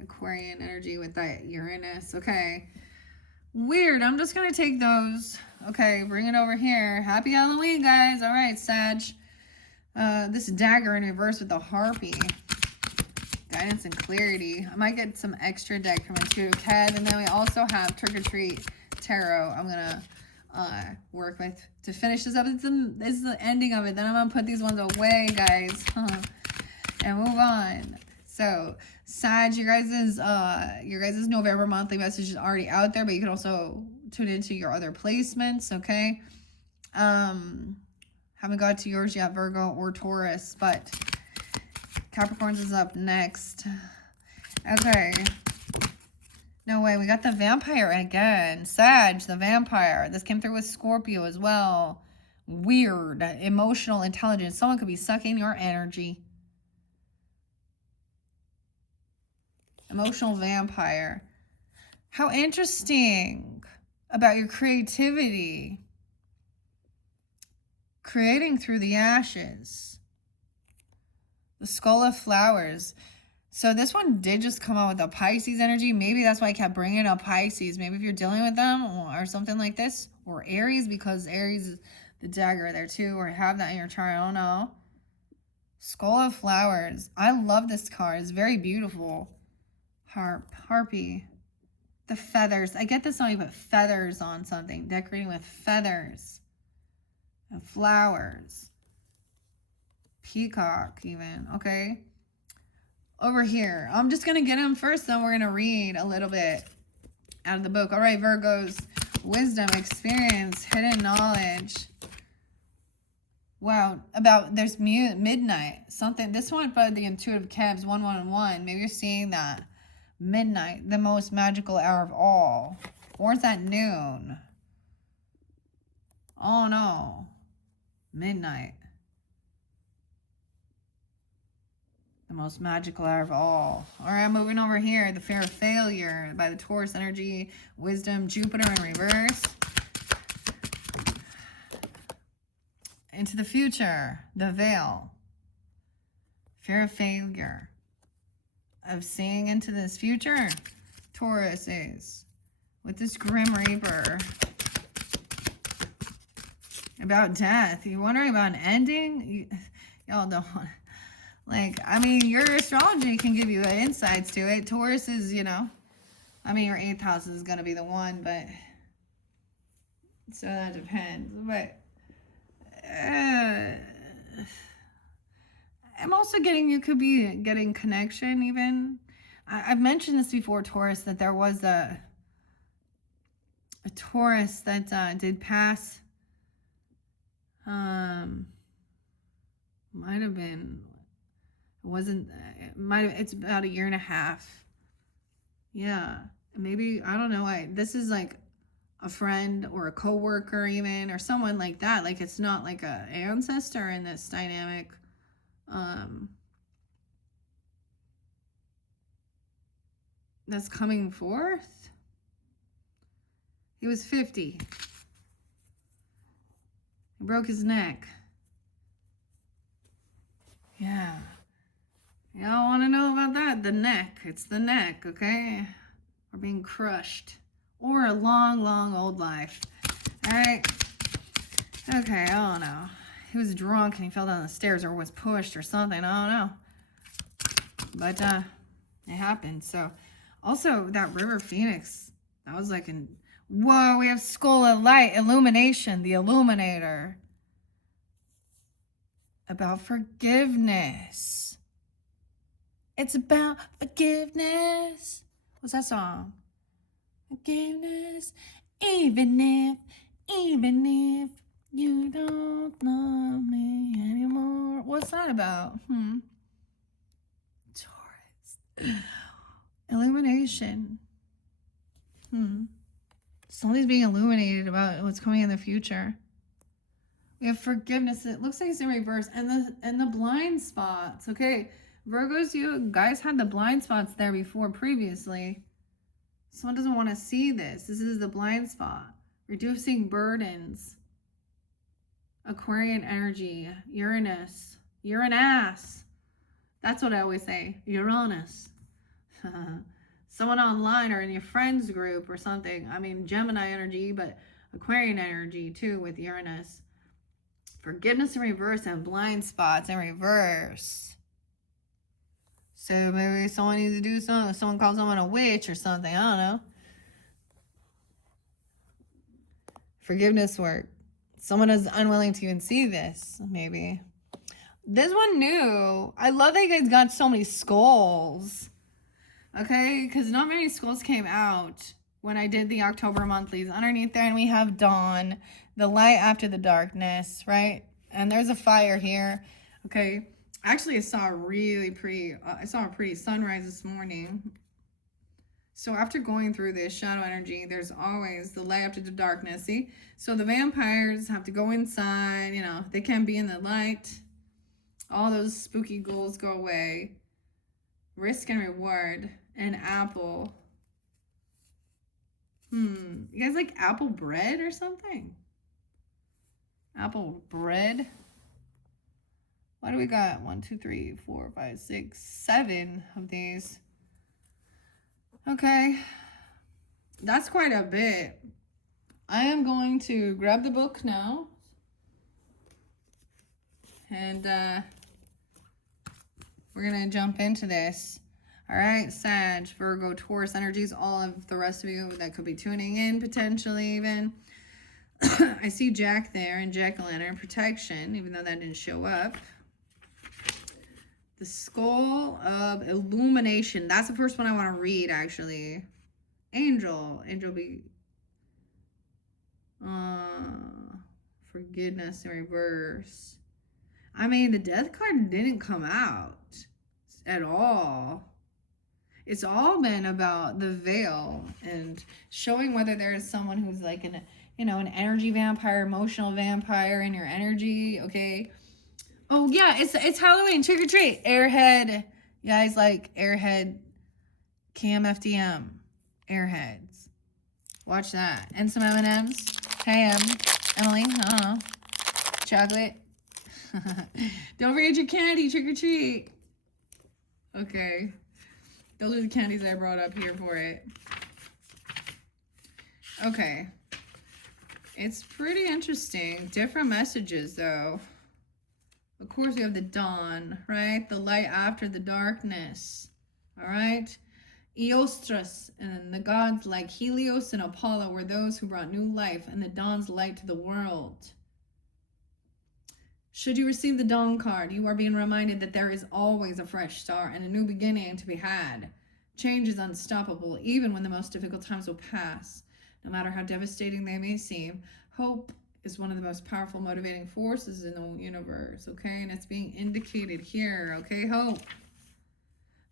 Aquarian energy with that Uranus. Okay. Weird. I'm just going to take those. Okay, bring it over here. Happy Halloween, guys. All right, Sag. This dagger in reverse with the harpy. Guidance and clarity. I might get some extra deck from Intuitive Kev. And then we also have Trick or Treat Tarot. I'm going to work with to finish this up. This is the ending of it. Then I'm going to put these ones away, guys. And move on. So, Sag, your guys' November monthly message is already out there, but you can also tune into your other placements, okay? Haven't got to yours yet, Virgo or Taurus, but Capricorn's is up next. Okay. No way, we got the vampire again. Sag, the vampire. This came through with Scorpio as well. Weird. Emotional intelligence. Someone could be sucking your energy. Emotional vampire. How interesting about your creativity. Creating through the ashes. The skull of flowers. So this one did just come out with a Pisces energy. Maybe that's why I kept bringing up Pisces. Maybe if you're dealing with them or something like this. Or Aries, because Aries is the dagger there too. Or have that in your chart. I don't know. Skull of flowers. I love this card. It's very beautiful. Harpy. The feathers. I get this when you put feathers on something. Decorating with feathers. And flowers. Peacock even. Okay. Over here. I'm just going to get them first. Then we're going to read a little bit out of the book. All right, Virgos. Wisdom, experience, hidden knowledge. Wow. There's midnight. Something. This one by the Intuitive Kevs 111. Maybe you're seeing that. Midnight, the most magical hour of all. Or is that noon? Oh no. Midnight. The most magical hour of all. All right, moving over here. The fear of failure by the Taurus energy. Wisdom, Jupiter in reverse. Into the future. The veil. Fear of failure. Of seeing into this future. Taurus is with this Grim Reaper about death. You're wondering about an ending? Y'all don't want, like, I mean, your astrology can give you insights to it. Taurus is, your 8th house is going to be the one, but so that depends. But I'm also you could be getting connection even. I've mentioned this before, Taurus, that there was a Taurus that did pass. Might have been, it's about a year and a half. Yeah, maybe, I don't know. This is like a friend or a coworker even, or someone like that. Like, it's not like a ancestor in this dynamic. That's coming forth. He was 50. He broke his neck. Yeah. Y'all want to know about that? The neck. It's the neck, okay? Or being crushed. Or a long, long old life. All right. Okay, I don't know. He was drunk and he fell down the stairs or was pushed or something. I don't know. But it happened. So, also, that River Phoenix, that was like an... Whoa, we have Skull of Light, Illumination, the Illuminator. About forgiveness. It's about forgiveness. What's that song? Forgiveness, even if you don't love me anymore. What's that about? Taurus. Illumination. Somebody's being illuminated about what's coming in the future. We have forgiveness. It looks like it's in reverse. And the blind spots. Okay. Virgos, you guys had the blind spots there before previously. Someone doesn't want to see this. This is the blind spot. Reducing burdens. Aquarian energy. Uranus. Uranus. That's what I always say. Uranus. Someone online or in your friends group or something. I mean, Gemini energy, but Aquarian energy too with Uranus. Forgiveness in reverse and blind spots in reverse. So maybe someone needs to do something. Someone calls someone a witch or something. I don't know. Forgiveness work. Someone is unwilling to even see this, maybe. This one new. I love that you guys got so many skulls. Okay, because not many skulls came out when I did the October monthlies. Underneath there, and we have dawn, the light after the darkness, right? And there's a fire here. Okay. Actually, I saw a pretty sunrise this morning. So after going through this shadow energy, there's always the light after the darkness. See? So the vampires have to go inside. You know, they can't be in the light. All those spooky ghouls go away. Risk and reward. And apple. You guys like apple bread or something? Apple bread? What do we got? 1, 2, 3, 4, 5, 6, 7 of these. Okay. That's quite a bit. I am going to grab the book now. And we're going to jump into this. All right, Sag, Virgo, Taurus energies, all of the rest of you that could be tuning in potentially even. I see Jack there and Jack-o'-lantern protection, even though that didn't show up. The Skull of Illumination. That's the first one I want to read, actually. Angel. Angel be... Forgiveness in reverse. I mean, the Death card didn't come out at all. It's all been about the veil and showing whether there is someone who's like an energy vampire, emotional vampire in your energy, okay? Oh, yeah, it's Halloween. Trick or treat. Airhead. You guys like Airhead. Cam FDM. Airheads. Watch that. And some M&M's. Cam. Emily. I don't know. Chocolate. Don't forget your candy. Trick or treat. Okay. Those are the candies I brought up here for it. Okay. It's pretty interesting. Different messages, though. Of course, we have the dawn, right? The light after the darkness, all right? Eostras and the gods like Helios and Apollo were those who brought new life and the dawn's light to the world. Should you receive the dawn card, you are being reminded that there is always a fresh start and a new beginning to be had. Change is unstoppable, even when the most difficult times will pass. No matter how devastating they may seem, hope is one of the most powerful motivating forces in the universe, okay? And it's being indicated here, okay? Hope.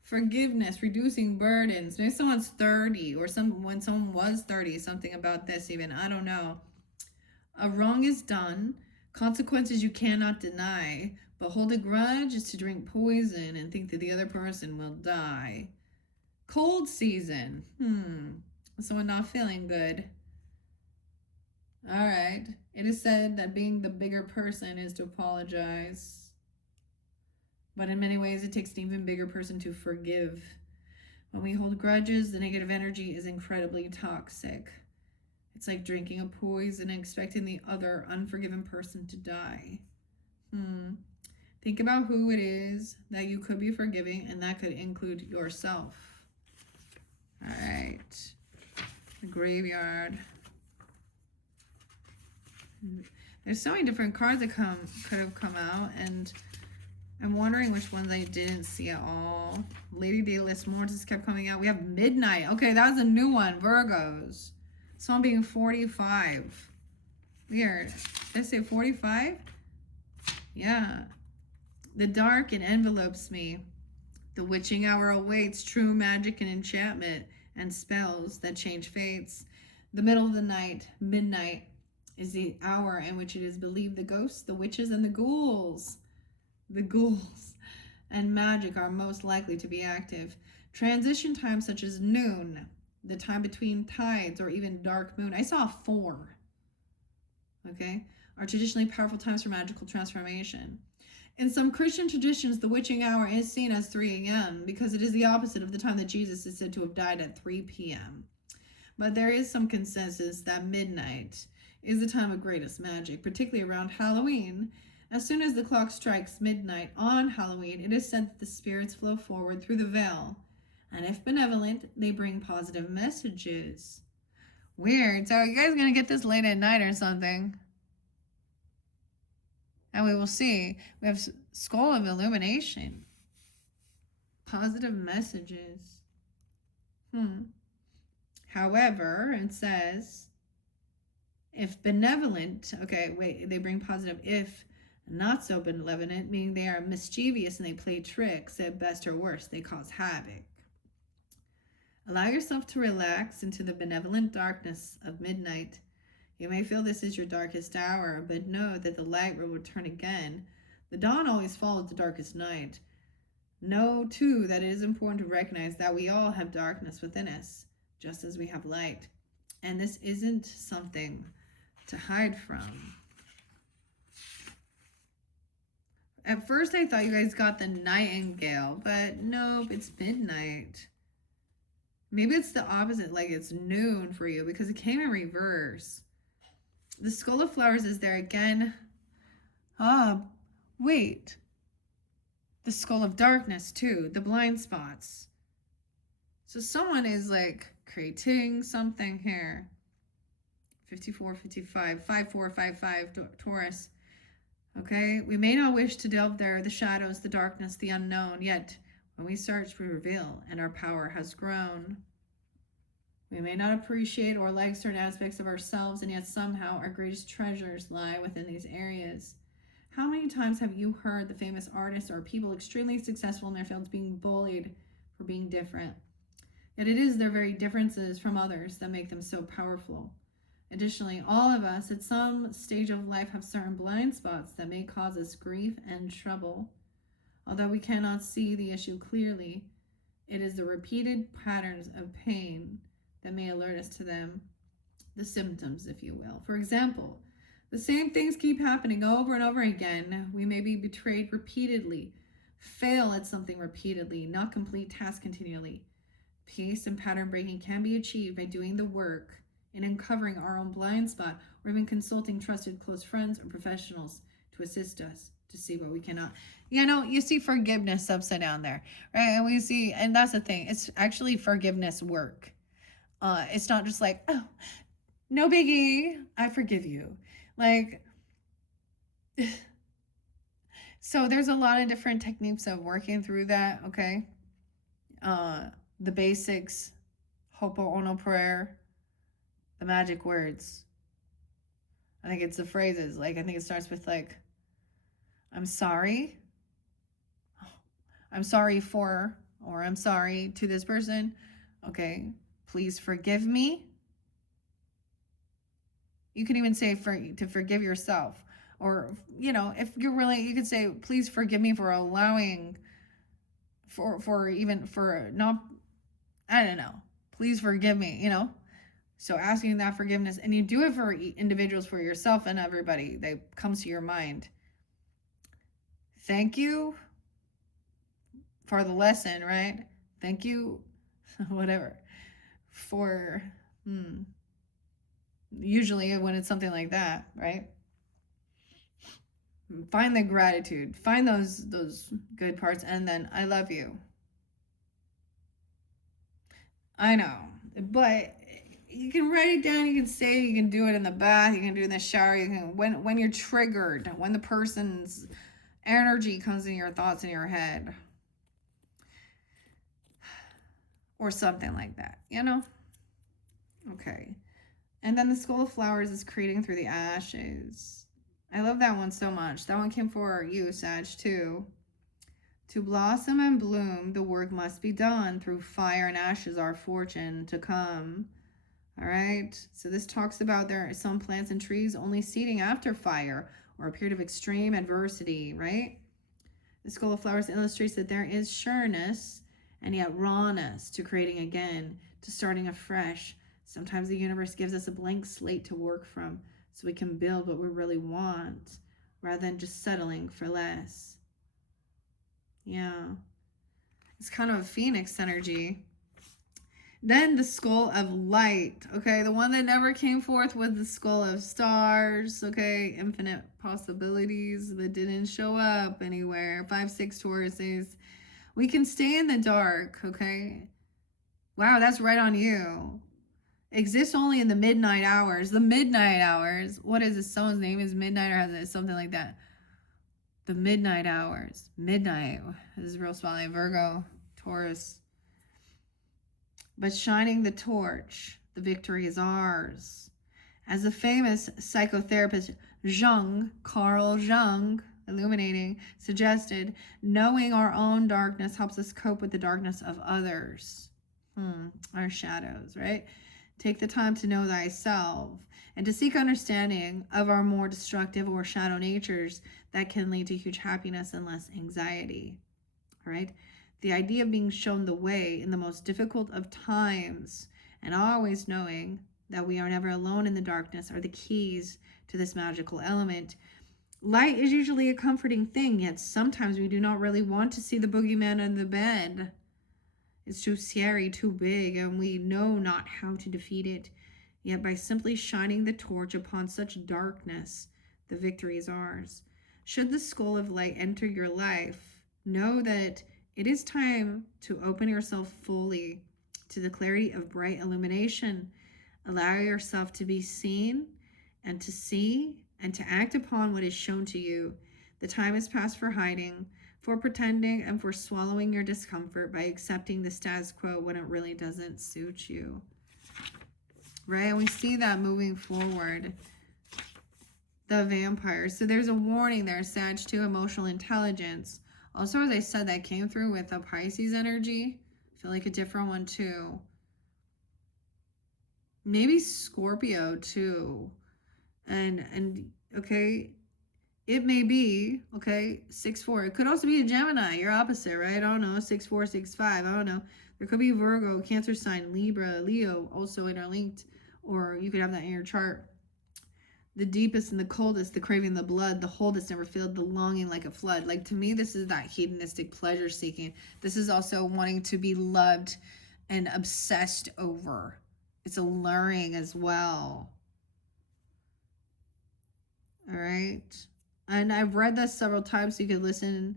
Forgiveness, reducing burdens. Maybe someone's 30 or when someone was 30, something about this even. I don't know. A wrong is done. Consequences you cannot deny. But hold a grudge is to drink poison and think that the other person will die. Cold season. Someone not feeling good. All right. It is said that being the bigger person is to apologize. But in many ways, it takes an even bigger person to forgive. When we hold grudges, the negative energy is incredibly toxic. It's like drinking a poison and expecting the other unforgiven person to die. Think about who it is that you could be forgiving, and that could include yourself. All right. The graveyard. There's so many different cards that could have come out, and I'm wondering which ones I didn't see at all. Lady Daedalus Mortis kept coming out. We have Midnight. Okay, that was a new one. Virgos. Someone being 45. Weird. Did I say 45? Yeah. The dark envelopes me. The witching hour awaits, true magic and enchantment and spells that change fates. The middle of the night, midnight, is the hour in which it is believed the ghosts, the witches, and the ghouls and magic are most likely to be active. Transition times such as noon, the time between tides, or even dark moon. I saw 4. Okay, are traditionally powerful times for magical transformation. In some Christian traditions, the witching hour is seen as 3 a.m. because it is the opposite of the time that Jesus is said to have died at 3 p.m. But there is some consensus that midnight is the time of greatest magic, particularly around Halloween. As soon as the clock strikes midnight on Halloween, it is said that the spirits flow forward through the veil. And if benevolent, they bring positive messages. Weird. So are you guys going to get this late at night or something? And we will see. We have Skull of Illumination. Positive messages. However, it says, if benevolent, okay, wait, they bring positive. If not so benevolent, meaning they are mischievous and they play tricks, at best or worst, they cause havoc. Allow yourself to relax into the benevolent darkness of midnight. You may feel this is your darkest hour, but know that the light will return again. The dawn always follows the darkest night. Know, too, that it is important to recognize that we all have darkness within us, just as we have light. And this isn't something to hide from. At first, I thought you guys got the nightingale, but nope, it's midnight. Maybe it's the opposite, like it's noon for you, because it came in reverse. The Skull of Flowers is there again. Wait. The Skull of Darkness, too. The blind spots. So someone is like creating something here. 54, 55, 5455, Taurus. Okay, we may not wish to delve there, the shadows, the darkness, the unknown, yet when we search, we reveal, and our power has grown. We may not appreciate or like certain aspects of ourselves, and yet somehow our greatest treasures lie within these areas. How many times have you heard the famous artists or people extremely successful in their fields being bullied for being different? Yet it is their very differences from others that make them so powerful. Additionally, all of us at some stage of life have certain blind spots that may cause us grief and trouble. Although we cannot see the issue clearly, it is the repeated patterns of pain that may alert us to them, the symptoms, if you will. For example, the same things keep happening over and over again. We may be betrayed repeatedly, fail at something repeatedly, not complete tasks continually. Peace and pattern breaking can be achieved by doing the work in uncovering our own blind spot, or even consulting trusted close friends or professionals to assist us to see what we cannot. You see forgiveness upside down there, right? And we see, and that's the thing, it's actually forgiveness work. It's not just like, oh, no biggie, I forgive you. Like, so there's a lot of different techniques of working through that, okay? The basics, Ho'oponopono prayer, the magic words. I think it's the phrases. Like, I think it starts with like, I'm sorry. I'm sorry for, or I'm sorry to this person. Okay, please forgive me. You can even say to forgive yourself. Or, if you're really, you could say, please forgive me for allowing, for not, I don't know. Please forgive me, So asking that forgiveness, and you do it for individuals, for yourself and everybody that comes to your mind. Thank you for the lesson, right? Thank you, whatever, for, usually when it's something like that, right? Find the gratitude, find those good parts, and then I love you. I know, but you can write it down. You can say it, you can do it in the bath. You can do it in the shower. You can when you're triggered, when the person's energy comes in your thoughts in your head, or something like that. You know. Okay, and then the Skull of Flowers is creating through the ashes. I love that one so much. That one came for you, Sag, too. To blossom and bloom, the work must be done. Through fire and ashes, our fortune to come. All right. So this talks about there are some plants and trees only seeding after fire or a period of extreme adversity, right? The Skull of Flowers illustrates that there is sureness and yet rawness to creating again, to starting afresh. Sometimes the universe gives us a blank slate to work from so we can build what we really want rather than just settling for less. Yeah. It's kind of a phoenix energy. Then the Skull of Light, okay? The one that never came forth was the Skull of Stars, okay? Infinite possibilities that didn't show up anywhere. 5-6 Tauruses. We can stay in the dark, okay? Wow, that's right on you. Exists only in the midnight hours. The midnight hours. What is this? Someone's name is Midnight, or has it something like that? The midnight hours. Midnight. This is real spotlight. Virgo, Taurus. But shining the torch, the victory is ours. As the famous psychotherapist Carl Jung, illuminating, suggested, knowing our own darkness helps us cope with the darkness of others. Our shadows, right? Take the time to know thyself and to seek understanding of our more destructive or shadow natures that can lead to huge happiness and less anxiety. All right? The idea of being shown the way in the most difficult of times and always knowing that we are never alone in the darkness are the keys to this magical element. Light is usually a comforting thing, yet sometimes we do not really want to see the boogeyman in the bed. It's too scary, too big, and we know not how to defeat it. Yet by simply shining the torch upon such darkness, the victory is ours. Should the Skull of Light enter your life, know that it is time to open yourself fully to the clarity of bright illumination. Allow yourself to be seen and to see and to act upon what is shown to you. The time is past for hiding, for pretending, and for swallowing your discomfort by accepting the status quo when it really doesn't suit you. Right? And we see that moving forward. The vampire. So there's a warning there, Sag, to emotional intelligence. Also, as I said, that came through with a Pisces energy. I feel like a different one too. Maybe Scorpio too. And okay, it may be, okay, 6-4. It could also be a Gemini, your opposite, right? I don't know, 6-4, 6-5. I don't know. There could be Virgo, Cancer sign, Libra, Leo, also interlinked. Or you could have that in your chart. The deepest and the coldest, the craving the blood, the wholeness never filled, the longing like a flood. Like, to me, this is that hedonistic pleasure seeking. This is also wanting to be loved and obsessed over. It's alluring as well. All right. And I've read this several times, so you could listen.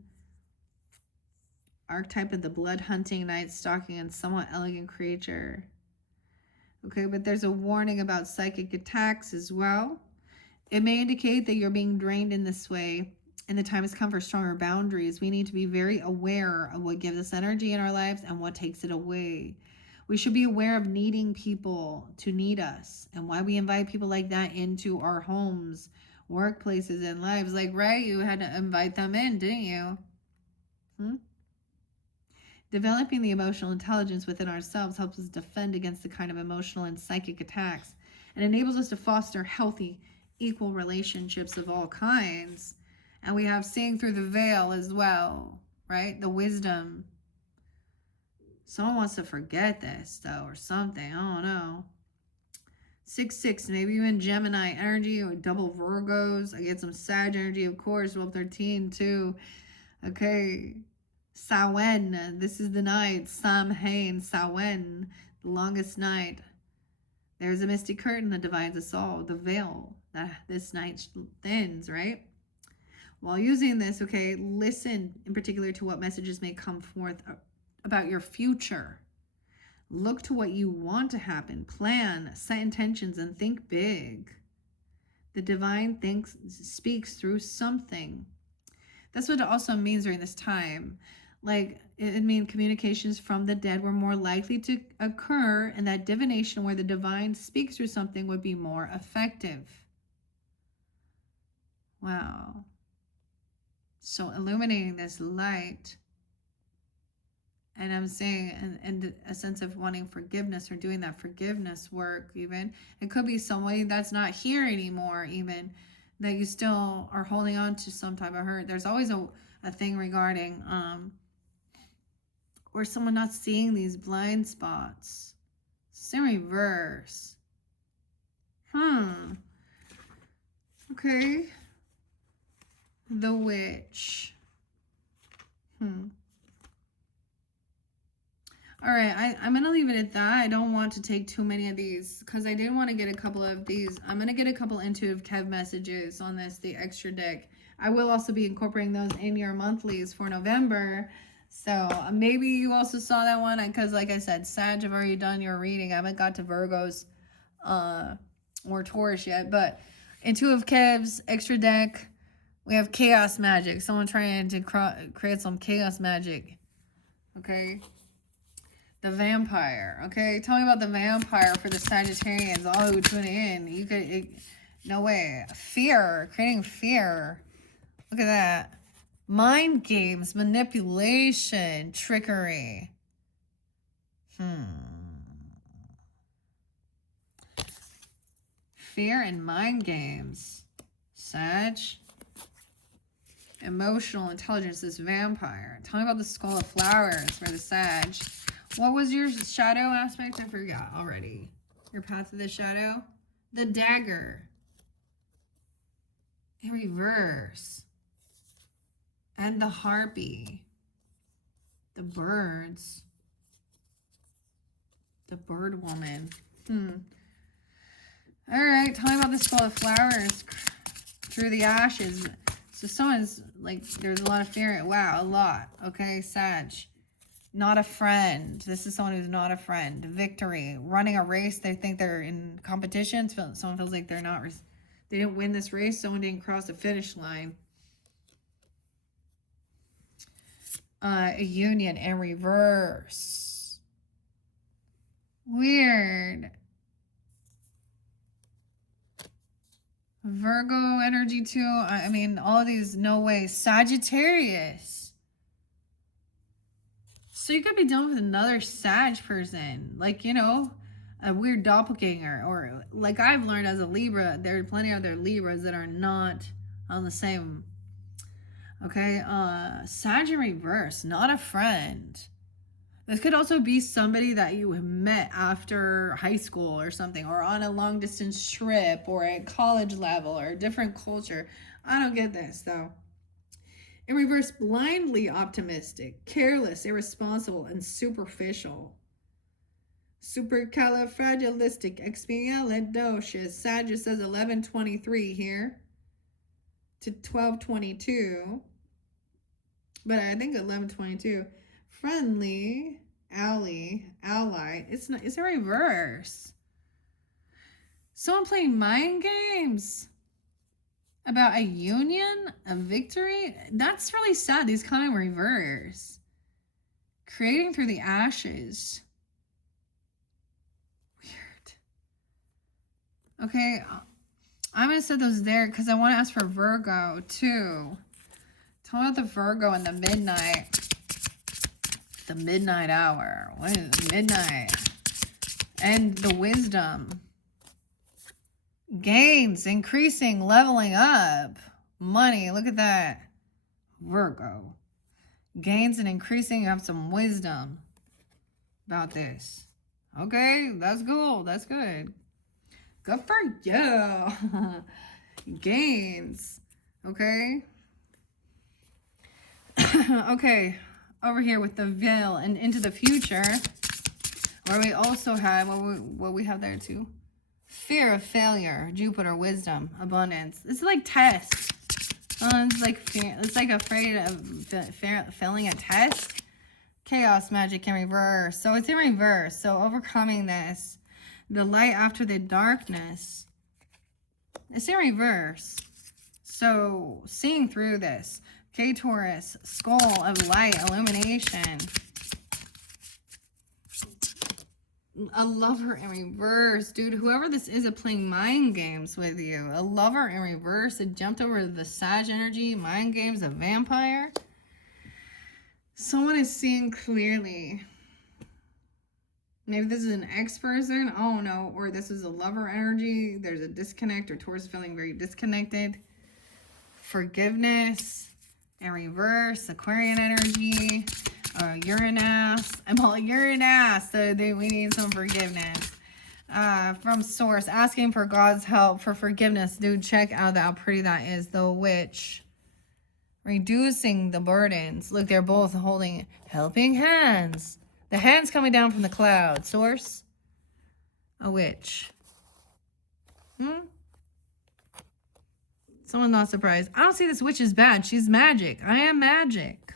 Archetype of the blood hunting, night stalking, and somewhat elegant creature. Okay, but there's a warning about psychic attacks as well. It may indicate that you're being drained in this way, and the time has come for stronger boundaries. We need to be very aware of what gives us energy in our lives and what takes it away. We should be aware of needing people to need us and why we invite people like that into our homes, workplaces, and lives. Like, right, you had to invite them in, didn't you? Developing the emotional intelligence within ourselves helps us defend against the kind of emotional and psychic attacks and enables us to foster healthy, equal relationships of all kinds. And we have seeing through the veil as well, right? The wisdom. Someone wants to forget this, though, or something. I don't know. 6-6, maybe even Gemini energy or double Virgos. I get some Sag energy, of course. 12-13 too. Okay. Samhain, this is the night. Samhain, Samhain, the longest night. There's a misty curtain that divides us all, the veil that this night thins, right? While using this, okay, listen in particular to what messages may come forth about your future. Look to what you want to happen. Plan, set intentions, and think big. The divine speaks through something. That's what it also means during this time. Like, it means communications from the dead were more likely to occur, and that divination where the divine speaks through something would be more effective. Wow. So illuminating this light, and I'm saying, and a sense of wanting forgiveness or doing that forgiveness work, even. It could be somebody that's not here anymore, even, that you still are holding on to some type of hurt. There's always a thing regarding, or someone not seeing these blind spots. It's in reverse. Okay. The Witch. All right, I'm going to leave it at that. I don't want to take too many of these because I did want to get a couple of these. I'm going to get a couple intuitive Kev messages on this, the extra deck. I will also be incorporating those in your monthlies for November. So maybe you also saw that one because, like I said, Sag, I've already done your reading. I haven't got to Virgos or Taurus yet. But intuitive Kev's extra deck, we have chaos magic. Someone trying to create some chaos magic. Okay. The vampire, okay? Tell me about the vampire for the Sagittarians, all who tune in. You could, no way. Fear, creating fear. Look at that. Mind games, manipulation, trickery. Fear and mind games. Sag. Emotional intelligence, this vampire. Tell me about the Skull of Flowers for the Sag. What was your shadow aspect? I forgot already. Your path to the shadow? The dagger. In reverse. And the harpy. The birds. The bird woman. Alright, tell me about the Skull of Flowers. Through the ashes. So someone's like, there's a lot of fear. Wow, a lot. Okay, Sag. Not a friend. This is someone who's not a friend. Victory. Running a race. They think they're in competition. Someone feels like they're not. They didn't win this race. Someone didn't cross the finish line. A union in reverse. Weird. Virgo energy too. I mean, all of these, no way. Sagittarius. So you could be dealing with another Sag person, like, you know, a weird doppelganger, or like I've learned as a Libra, there are plenty of other Libras that are not on the same. Okay, Sag in reverse, not a friend. This could also be somebody that you met after high school or something, or on a long distance trip, or at college level, or a different culture. I don't get this though. In reverse, blindly optimistic, careless, irresponsible, and superficial. Supercalifragilisticexpialidocious. Sag says 11:23 here to 12:22. But I think 11:22. Friendly, ally. It's not. It's a reverse. Someone playing mind games about a union, a victory. That's really sad. These come in reverse. Creating through the ashes. Weird. Okay, I'm going to set those there because I want to ask for Virgo too. Tell me about the Virgo in the midnight. The midnight hour. What is midnight? And the wisdom. Gains, increasing, leveling up. Money, look at that. Virgo. Gains and increasing, you have some wisdom about this. Okay, that's cool. That's good. Good for you. Gains. Okay. Okay. Over here with the veil and into the future, where we also have what we have there too. Fear of failure, Jupiter, wisdom, abundance. It's like tests. It's like fear, it's like afraid of failing a test. Chaos, magic in reverse. So it's in reverse. So overcoming this, the light after the darkness. It's in reverse. So seeing through this. Okay, Taurus, skull of light, illumination. A lover in reverse. Dude, whoever this is playing mind games with you. A lover in reverse. It jumped over the Sag energy. Mind games, a vampire. Someone is seeing clearly. Maybe this is an ex-person. Oh, no. Or this is a lover energy. There's a disconnect, or Taurus feeling very disconnected. Forgiveness in reverse. Aquarian energy. Uranus. I'm all Uranus, so we need some forgiveness. From source, asking for God's help for forgiveness. Dude, check out how pretty that is. The witch. Reducing the burdens. Look, they're both holding helping hands. The hands coming down from the cloud. Source. A witch. Someone not surprised. I don't see this witch as bad. She's magic. I am magic.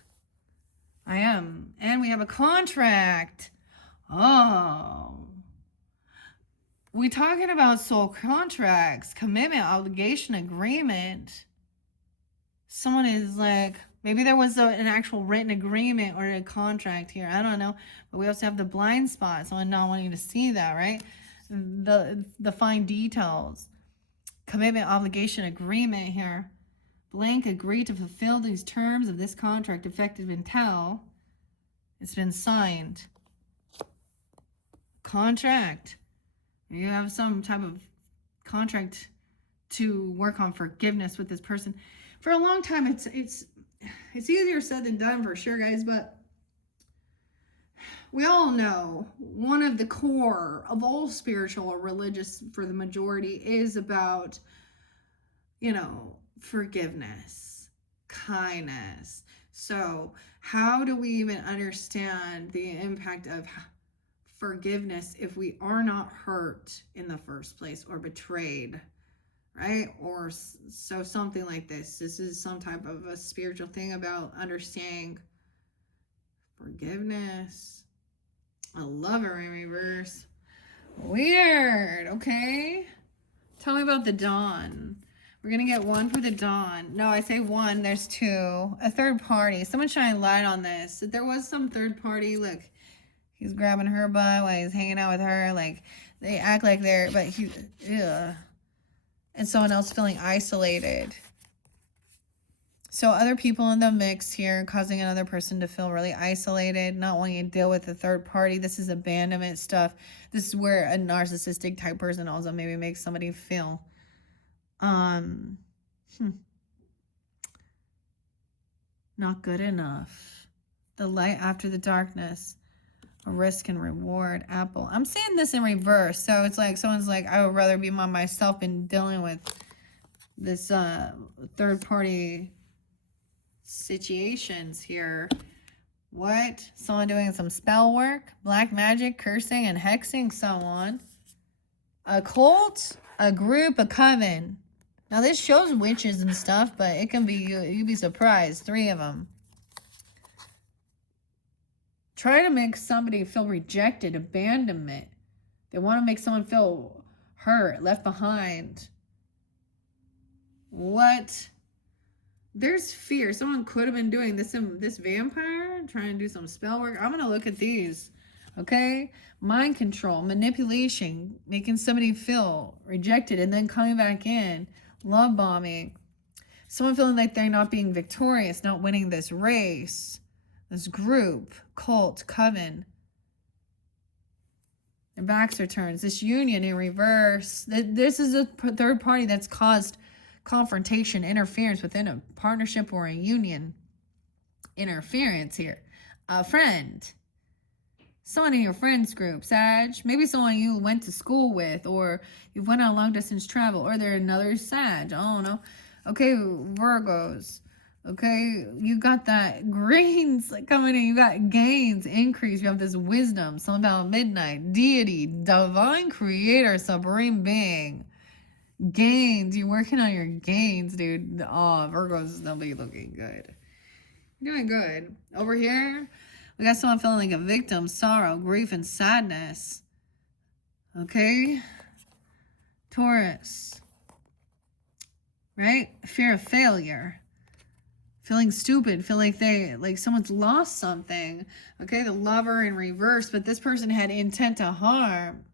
I am. And we have a contract. Oh. We talking about soul contracts, commitment, obligation, agreement. Someone is like, maybe there was an actual written agreement or a contract here. I don't know. But we also have the blind spot. Someone not wanting to see that, right? The fine details. Commitment, obligation, agreement here. Blank agreed to fulfill these terms of this contract effective until it's been signed. Contract. You have some type of contract to work on forgiveness with this person. For a long time, it's easier said than done for sure, guys, but we all know one of the core of all spiritual or religious for the majority is about, forgiveness, kindness. So how do we even understand the impact of forgiveness if we are not hurt in the first place or betrayed, right? Or so something like this. This is some type of a spiritual thing about understanding forgiveness. A lover in reverse. Weird. Okay. Tell me about the dawn. We're going to get one for the dawn. No, I say one. There's two. A third party. Someone shine light on this. There was some third party. Look, he's grabbing her butt while he's hanging out with her. Like, they act like they're, but he, ugh. And someone else feeling isolated. So other people in the mix here, causing another person to feel really isolated, not wanting to deal with the third party. This is abandonment stuff. This is where a narcissistic type person also maybe makes somebody feel not good enough. The light after the darkness. A risk and reward. Apple. I'm seeing this in reverse. So it's like someone's like, I would rather be by myself than dealing with this third party situations here. What? Someone doing some spell work, black magic, cursing and hexing someone. A cult, a group, a coven. Now this shows witches and stuff, but it can be, you'd be surprised. 3 of them. Try to make somebody feel rejected, abandonment. They want to make someone feel hurt, left behind. What? There's fear. Someone could have been doing this vampire, trying to do some spell work. I'm going to look at these. Okay? Mind control, manipulation, making somebody feel rejected and then coming back in. Love bombing. Someone feeling like they're not being victorious, not winning this race. This group, cult, coven. Their backs are turned. This union in reverse. This is a third party that's caused confrontation, interference within a partnership or a union. Interference here. A friend. Someone in your friends group, Sag. Maybe someone you went to school with, or you went on long distance travel, or they're another Sag. I don't know. Okay, Virgos. Okay, you got that greens coming in. You got gains, increase. You have this wisdom, something about midnight, deity, divine creator, supreme being. Gains. You're working on your gains, dude. Oh, Virgos, they'll be looking good. You're doing good. Over here, we got someone feeling like a victim, sorrow, grief, and sadness. Okay? Taurus. Right? Fear of failure. Feeling stupid. Feel like someone's lost something. Okay? The lover in reverse, but this person had intent to harm.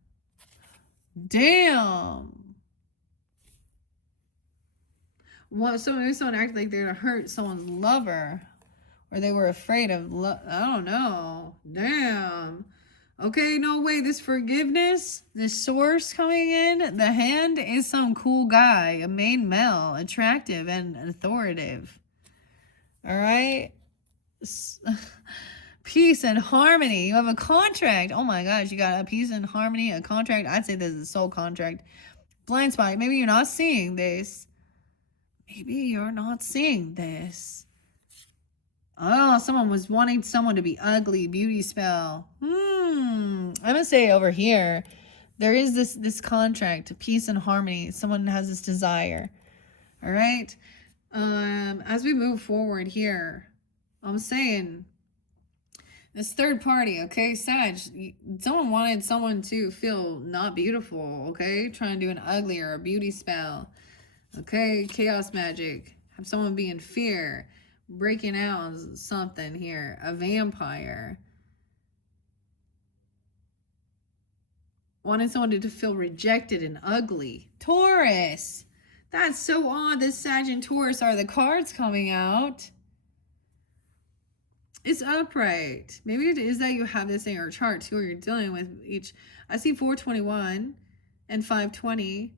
Damn. Someone acted like they're gonna hurt someone's lover. Or they were afraid of, I don't know. Damn. Okay, no way. This forgiveness, this source coming in, the hand is some cool guy, a main male, attractive and authoritative. All right? Peace and harmony. You have a contract. Oh my gosh, you got a peace and harmony, a contract. I'd say this is a soul contract. Blind spot. Maybe you're not seeing this. Maybe you're not seeing this. Oh, someone was wanting someone to be ugly. Beauty spell. I'm gonna say over here, there is this contract, peace and harmony. Someone has this desire. All right. As we move forward here, I'm saying this third party. Okay, Sag. Someone wanted someone to feel not beautiful. Okay, trying to do an ugly or a beauty spell. Okay, chaos magic. Have someone be in fear. Breaking out on something here. A vampire. Wanted someone to feel rejected and ugly. Taurus. That's so odd. This Sag and Taurus are the cards coming out. It's upright. Maybe it is that you have this in your chart too, or you're dealing with each. I see 421 and 520.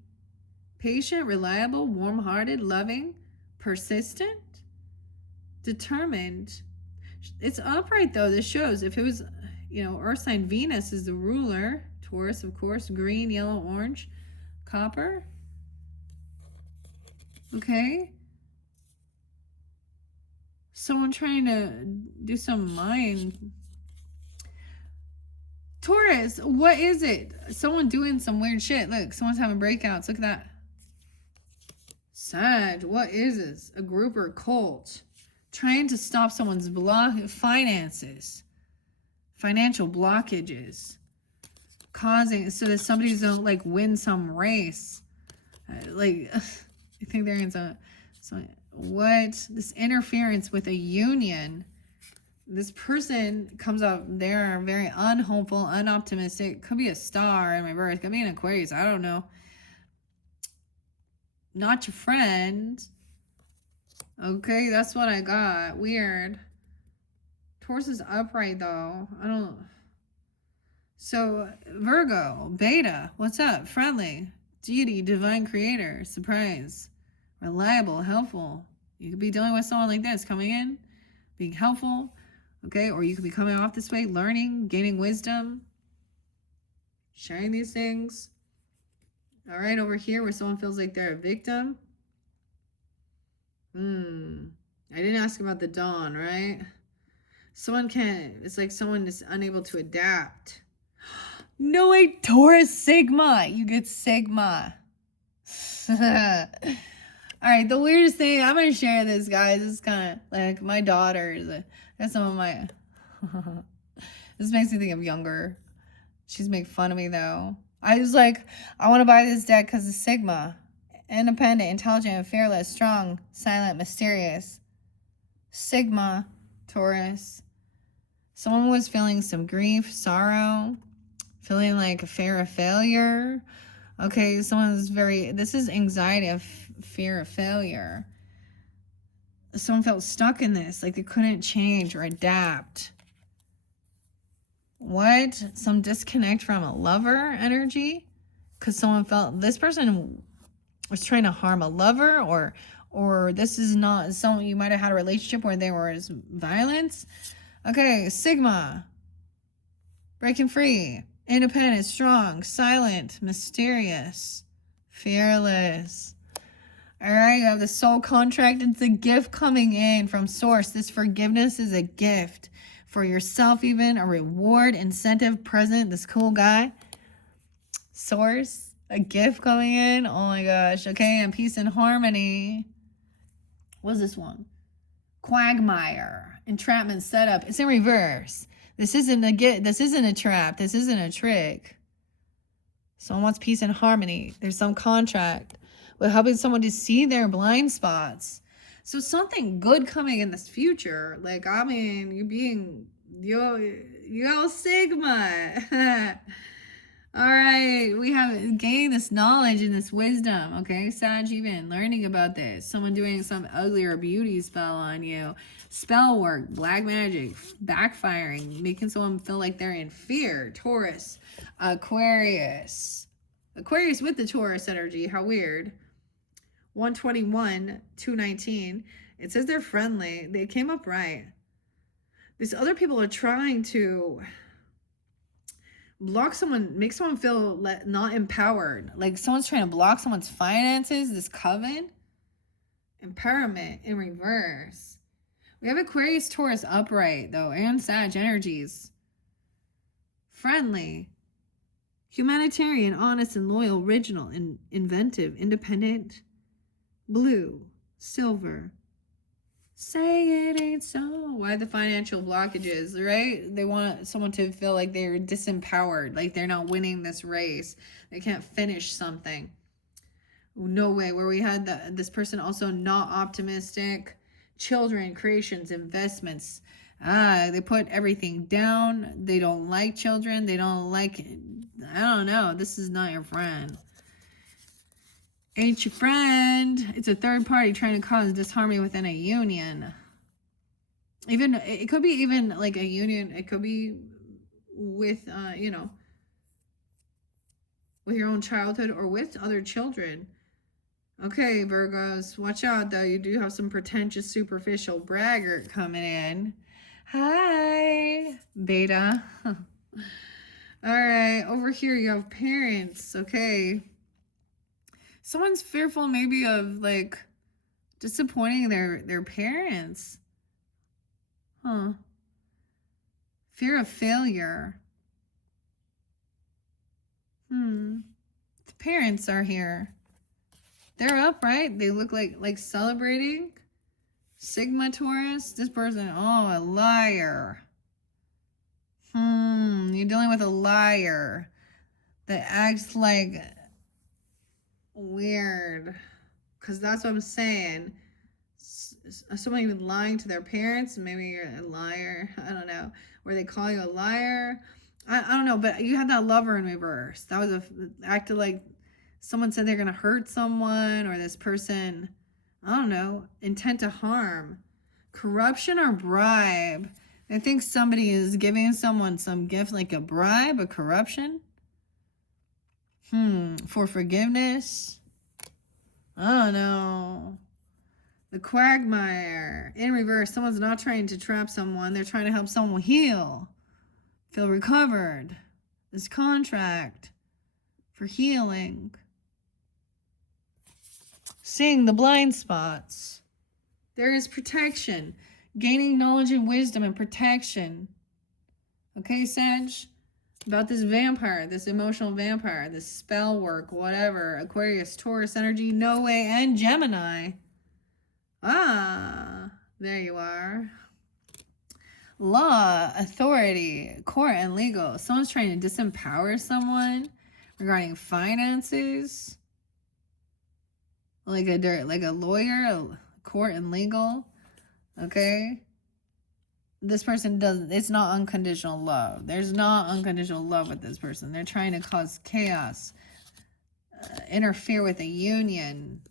Patient, reliable, warm-hearted, loving, persistent. Determined. It's upright though. This shows if it was, earth sign Venus is the ruler. Taurus, of course. Green, yellow, orange, copper. Okay. Someone trying to do some mind. Taurus, what is it? Someone doing some weird shit. Look, someone's having breakouts. Look at that. Sag, what is this? A group or cult? Trying to stop someone's finances, financial blockages, causing so that somebody's gonna win some race. I think they're in some what this interference with a union. This person comes up, they're very unhopeful, unoptimistic. Could be a star in my birth. Could be an Aquarius. I don't know. Not your friend. Okay, that's what I got. Weird. Taurus is upright though. I don't. So Virgo, Beta, what's up? Friendly, deity, divine creator, surprise, reliable, helpful. You could be dealing with someone like this coming in, being helpful. Okay, or you could be coming off this way, learning, gaining wisdom, sharing these things. All right, over here where someone feels like they're a victim. I didn't ask about the dawn, right? It's like someone is unable to adapt. No way, Taurus Sigma. You get Sigma. All right, the weirdest thing, I'm going to share this, guys. This is kind of like my daughters. That's some of my... This makes me think of younger. She's making fun of me, though. I was like, I want to buy this deck because it's Sigma. Independent, intelligent, fearless, strong, silent, mysterious. Sigma, Taurus. Someone was feeling some grief, sorrow, feeling like a fear of failure. Okay, this is anxiety of fear of failure. Someone felt stuck in this, like they couldn't change or adapt. What? Some disconnect from a lover energy? Because someone felt this person was trying to harm a lover, or this is not someone you might have had a relationship where there was violence. Okay, Sigma. breaking free, independent, strong, silent, mysterious, fearless. All right, you have the soul contract. It's a gift coming in from source. This forgiveness is a gift for yourself, even a reward, incentive, present. This cool guy, source, a gift coming in. Oh my gosh. Okay, and peace and harmony. What's this one? Quagmire, entrapment, setup. It's in reverse. This isn't a trap. This isn't a trick. Someone wants peace and harmony. There's some contract with helping someone to see their blind spots. So something good coming in this future. Like, I mean, you're being yo Sigma. All right, we have gained this knowledge and this wisdom, okay? Sag, even learning about this. Someone doing some ugly or beauty spell on you. Spell work, black magic, backfiring, making someone feel like they're in fear. Taurus, Aquarius. Aquarius with the Taurus energy, how weird. 121, 219. It says they're friendly. They came up right. These other people are trying to block someone, make someone feel not empowered. Like someone's trying to block someone's finances, this coven. Empowerment in reverse. We have Aquarius, Taurus upright, though, and Sag energies. Friendly. Humanitarian, honest and loyal, original, and inventive, independent. Blue, silver. Say it ain't so. Why the financial blockages, right? They want someone to feel like they're disempowered, like they're not winning this race. They can't finish something. No way. Where we had this person also not optimistic. Children, creations, investments. They put everything down. They don't like children. They don't like, I don't know. This is not your friend. Ain't your friend. It's a third party trying to cause disharmony within a union. Even, it could be even like a union. It could be with, with your own childhood or with other children. Okay, Virgos, watch out though. You do have some pretentious, superficial braggart coming in. Hi, beta. All right, over here you have parents. Okay. Someone's fearful maybe of like disappointing their parents. Huh. Fear of failure. The parents are here. They're upright. They look like celebrating. Sigma Taurus. This person, oh, a liar. You're dealing with a liar that acts like weird. Because that's what I'm saying. Someone even lying to their parents. Maybe you're a liar. I don't know. Or they call you a liar. I don't know. But you had that lover in reverse. That was acted like someone said they're going to hurt someone, or this person, I don't know, intent to harm. Corruption or bribe. I think somebody is giving someone some gift like a bribe, a corruption. For forgiveness. I don't know. The quagmire. In reverse, someone's not trying to trap someone. They're trying to help someone heal. Feel recovered. This contract for healing. Seeing the blind spots. There is protection. Gaining knowledge and wisdom and protection. Okay, Sag? About this vampire, this emotional vampire, this spell work, whatever. Aquarius, Taurus energy, no way, and Gemini. There you are. Law, authority, court, and legal. Someone's trying to disempower someone regarding finances. Like a lawyer, a court and legal. Okay. This person doesn't, it's not unconditional love. There's not unconditional love with this person. They're trying to cause chaos, interfere with a union.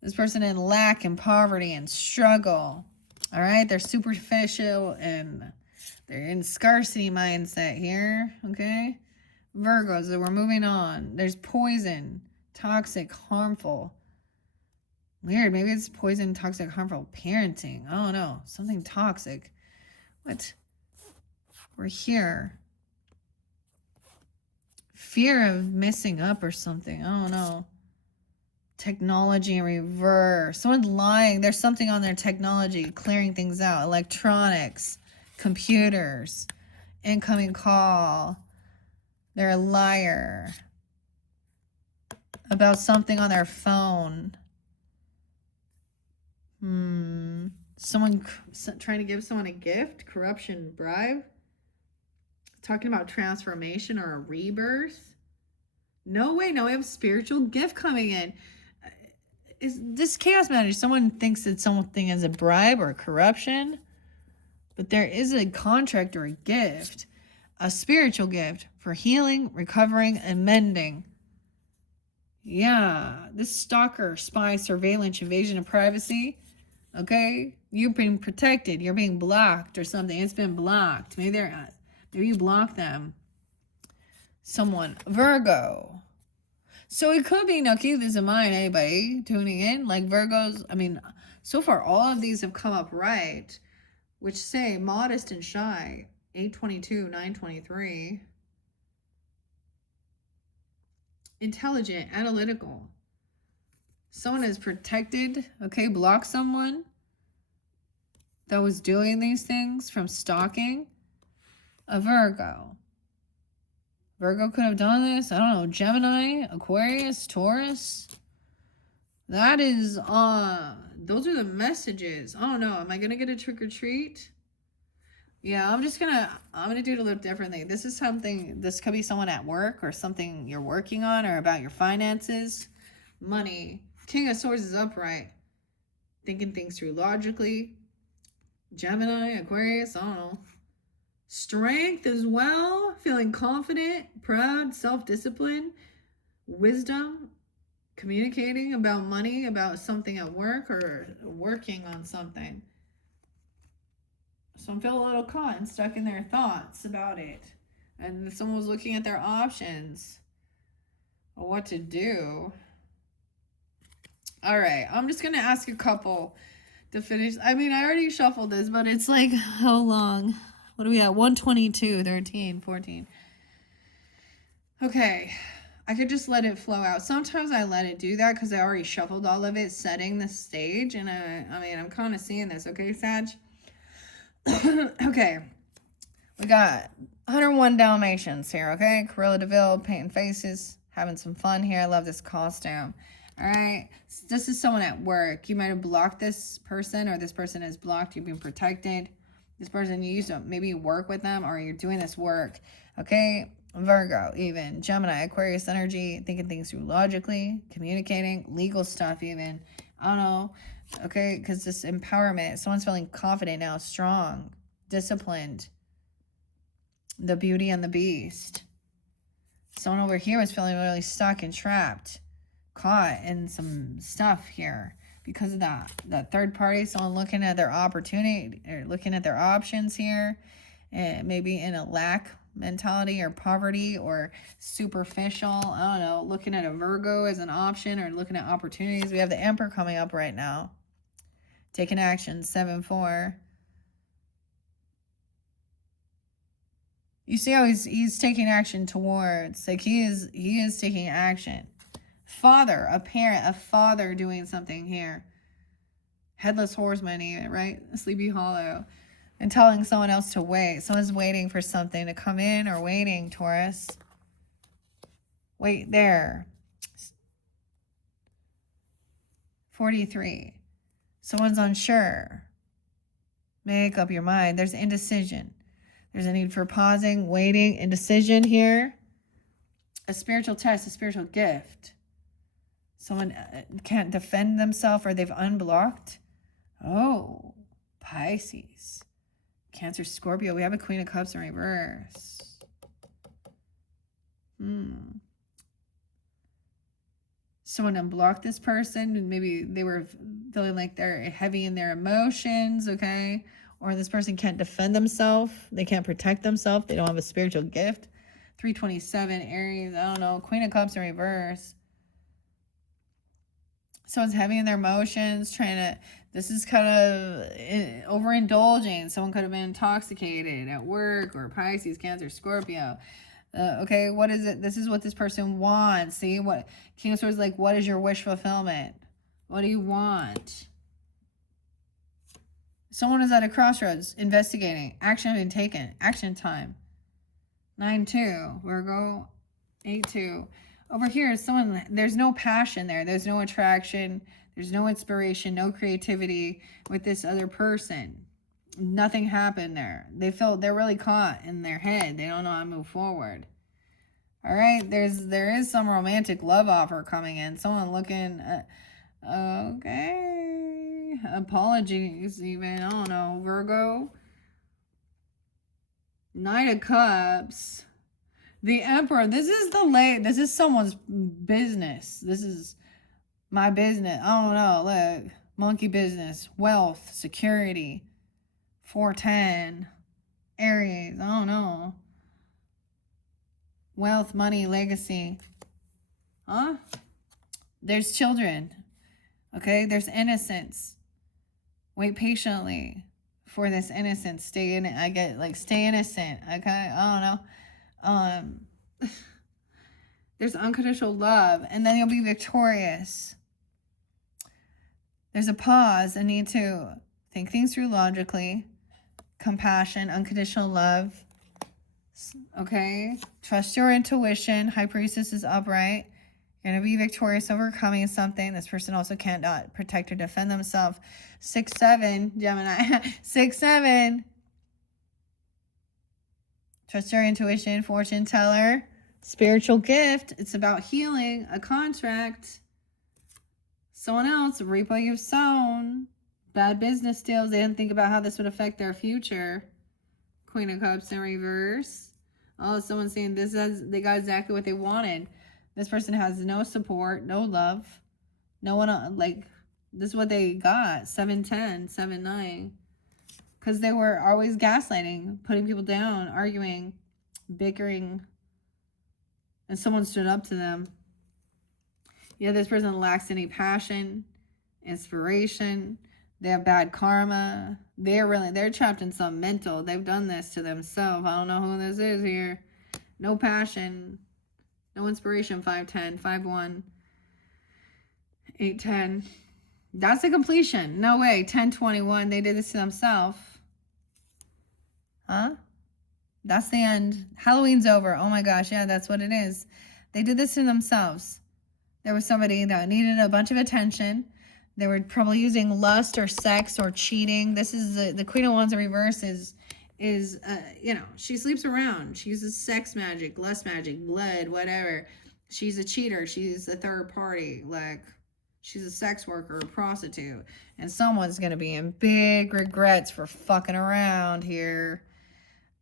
This person in lack and poverty and struggle. All right. They're superficial and they're in scarcity mindset here. Okay. Virgos, we're moving on. There's poison, toxic, harmful. Weird. Maybe it's poison, toxic, harmful parenting. I don't know. Something toxic. What? We're here. Fear of messing up or something. I don't know. Technology in reverse. Someone's lying. There's something on their technology, clearing things out. Electronics, computers, incoming call. They're a liar about something on their phone. Someone trying to give someone a gift, corruption, bribe. Talking about transformation or a rebirth. No way, no, we have spiritual gift coming in. Is this chaos manager? Someone thinks that something is a bribe or corruption, but there is a contract or a gift, a spiritual gift for healing, recovering, and mending. Yeah, this stalker, spy, surveillance, invasion of privacy. Okay, you're being protected. You're being blocked or something. It's been blocked. Maybe you block them. Someone, Virgo. So it could be, now keep this in mind, anybody tuning in, like Virgos. I mean, so far all of these have come up right, which say modest and shy. 822, 923. Intelligent, analytical. Someone is protected, okay, block someone that was doing these things from stalking. A Virgo. Virgo could have done this. I don't know. Gemini, Aquarius, Taurus. That is, those are the messages. I don't know. Am I going to get a trick or treat? Yeah, I'm going to do it a little differently. This is something, this could be someone at work or something you're working on or about your finances. Money. King of Swords is upright. Thinking things through logically. Gemini, Aquarius, I don't know. Strength as well. Feeling confident, proud, self-discipline, wisdom, communicating about money, about something at work or working on something. Some feel a little caught and stuck in their thoughts about it. And someone was looking at their options or what to do. All right, I'm just going to ask a couple to finish. I mean, I already shuffled this, but it's like, how long? What do we have? 122, 13, 14. Okay, I could just let it flow out. Sometimes I let it do that because I already shuffled all of it, setting the stage. And I mean, I'm kind of seeing this. Okay, Sag? Okay, we got 101 Dalmatians here, okay? Cruella DeVille, painting faces, having some fun here. I love this costume. All right, this is someone at work. You might have blocked this person, or this person is blocked. You've been protected. This person, you used to maybe work with them, or you're doing this work. Okay, Virgo, even. Gemini, Aquarius energy, thinking things through logically, communicating, legal stuff even. I don't know. Okay, because this empowerment, someone's feeling confident now, strong, disciplined. The Beauty and the Beast. Someone over here was feeling really stuck and trapped, caught in some stuff here because of that third party. Someone looking at their opportunity or looking at their options here, and maybe in a lack mentality or poverty or superficial. I don't know, looking at a Virgo as an option or looking at opportunities. We have the Emperor coming up right now. Taking action, 7-4. You see how he's taking action towards, like he is taking action. Father, a parent, a father doing something here. Headless horseman even, right? Sleepy Hollow. And telling someone else to wait. Someone's waiting for something to come in or waiting, Taurus. Wait there. 43. Someone's unsure. Make up your mind. There's indecision. There's a need for pausing, waiting, indecision here. A spiritual test, a spiritual gift. Someone can't defend themselves or they've unblocked. Oh, Pisces. Cancer, Scorpio. We have a Queen of Cups in reverse. Someone unblocked this person, and maybe they were feeling like they're heavy in their emotions, okay? Or this person can't defend themselves. They can't protect themselves. They don't have a spiritual gift. 327, Aries, I don't know. Queen of Cups in reverse. Someone's heavy in their emotions, This is kind of overindulging. Someone could have been intoxicated at work, or Pisces, Cancer, Scorpio. Okay, what is it? This is what this person wants. See, what King of Swords, like, what is your wish fulfillment? What do you want? Someone is at a crossroads, investigating. Action being taken. Action time. 9-2. Virgo. 8-2. Over here is someone, there's no passion there. There's no attraction. There's no inspiration, no creativity with this other person. Nothing happened there. They feel they're really caught in their head. They don't know how to move forward. All right, there is some romantic love offer coming in. Someone looking at, okay, apologies even. I don't know, Virgo. Knight of Cups. The Emperor. This is someone's business. This is my business. I don't know. Look, monkey business, wealth, security. 410. Aries. I don't know. Wealth, money, legacy. Huh? There's children. Okay? There's innocence. Wait patiently for this innocence. Stay in it. I get, like, stay innocent. Okay? I don't know. There's unconditional love. And then you'll be victorious. There's a pause. A need to think things through logically. Compassion. Unconditional love. Okay, trust your intuition. High Priestess is upright. You're going to be victorious, overcoming something. This person also cannot protect or defend themselves. 6-7, Gemini. 6-7. Trust your intuition. Fortune teller. Spiritual gift. It's about healing. A contract. Someone else. Reap what you've sown. Bad business deals. They didn't think about how this would affect their future. Queen of Cups in reverse. Oh, someone's saying they got exactly what they wanted. This person has no support, no love. No one, like, this is what they got. 7-10, 7-9. Because they were always gaslighting, putting people down, arguing, bickering. And someone stood up to them. Yeah, this person lacks any passion, inspiration. They have bad karma. They're trapped in some mental. They've done this to themselves. I don't know who this is here. No passion. No inspiration. 5-10. 5-1. 8-10. That's a completion. No way. 10-21. They did this to themselves. Huh? That's the end. Halloween's over. Oh my gosh. Yeah, that's what it is. They did this to themselves. There was somebody that needed a bunch of attention. They were probably using lust or sex or cheating. This is the Queen of Wands in reverse is you know, she sleeps around. She uses sex magic, lust magic, blood, whatever. She's a cheater. She's a third party. Like, she's a sex worker, a prostitute. And someone's going to be in big regrets for fucking around here.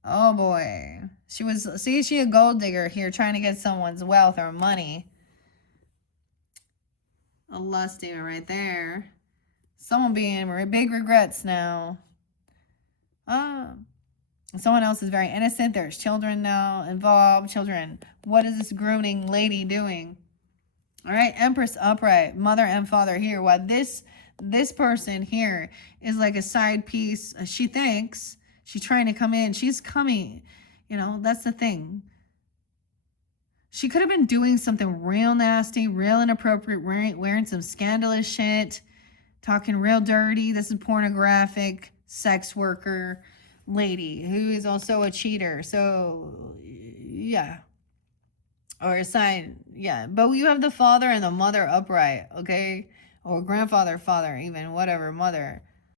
Oh boy. She a gold digger here trying to get someone's wealth or money. A lust demon right there. Someone being in big regrets now. Someone else is very innocent. There's children now involved. Children. What is this groaning lady doing? All right. Empress upright. Mother and father here. While this person here is like a side piece. She thinks she's trying to come in. She's coming. You know, that's the thing. She could have been doing something real nasty, real inappropriate, wearing some scandalous shit, talking real dirty. This is pornographic, sex worker lady who is also a cheater. So, yeah. Or a sign, yeah. But you have the father and the mother upright, okay? Or grandfather, father, even, whatever, mother.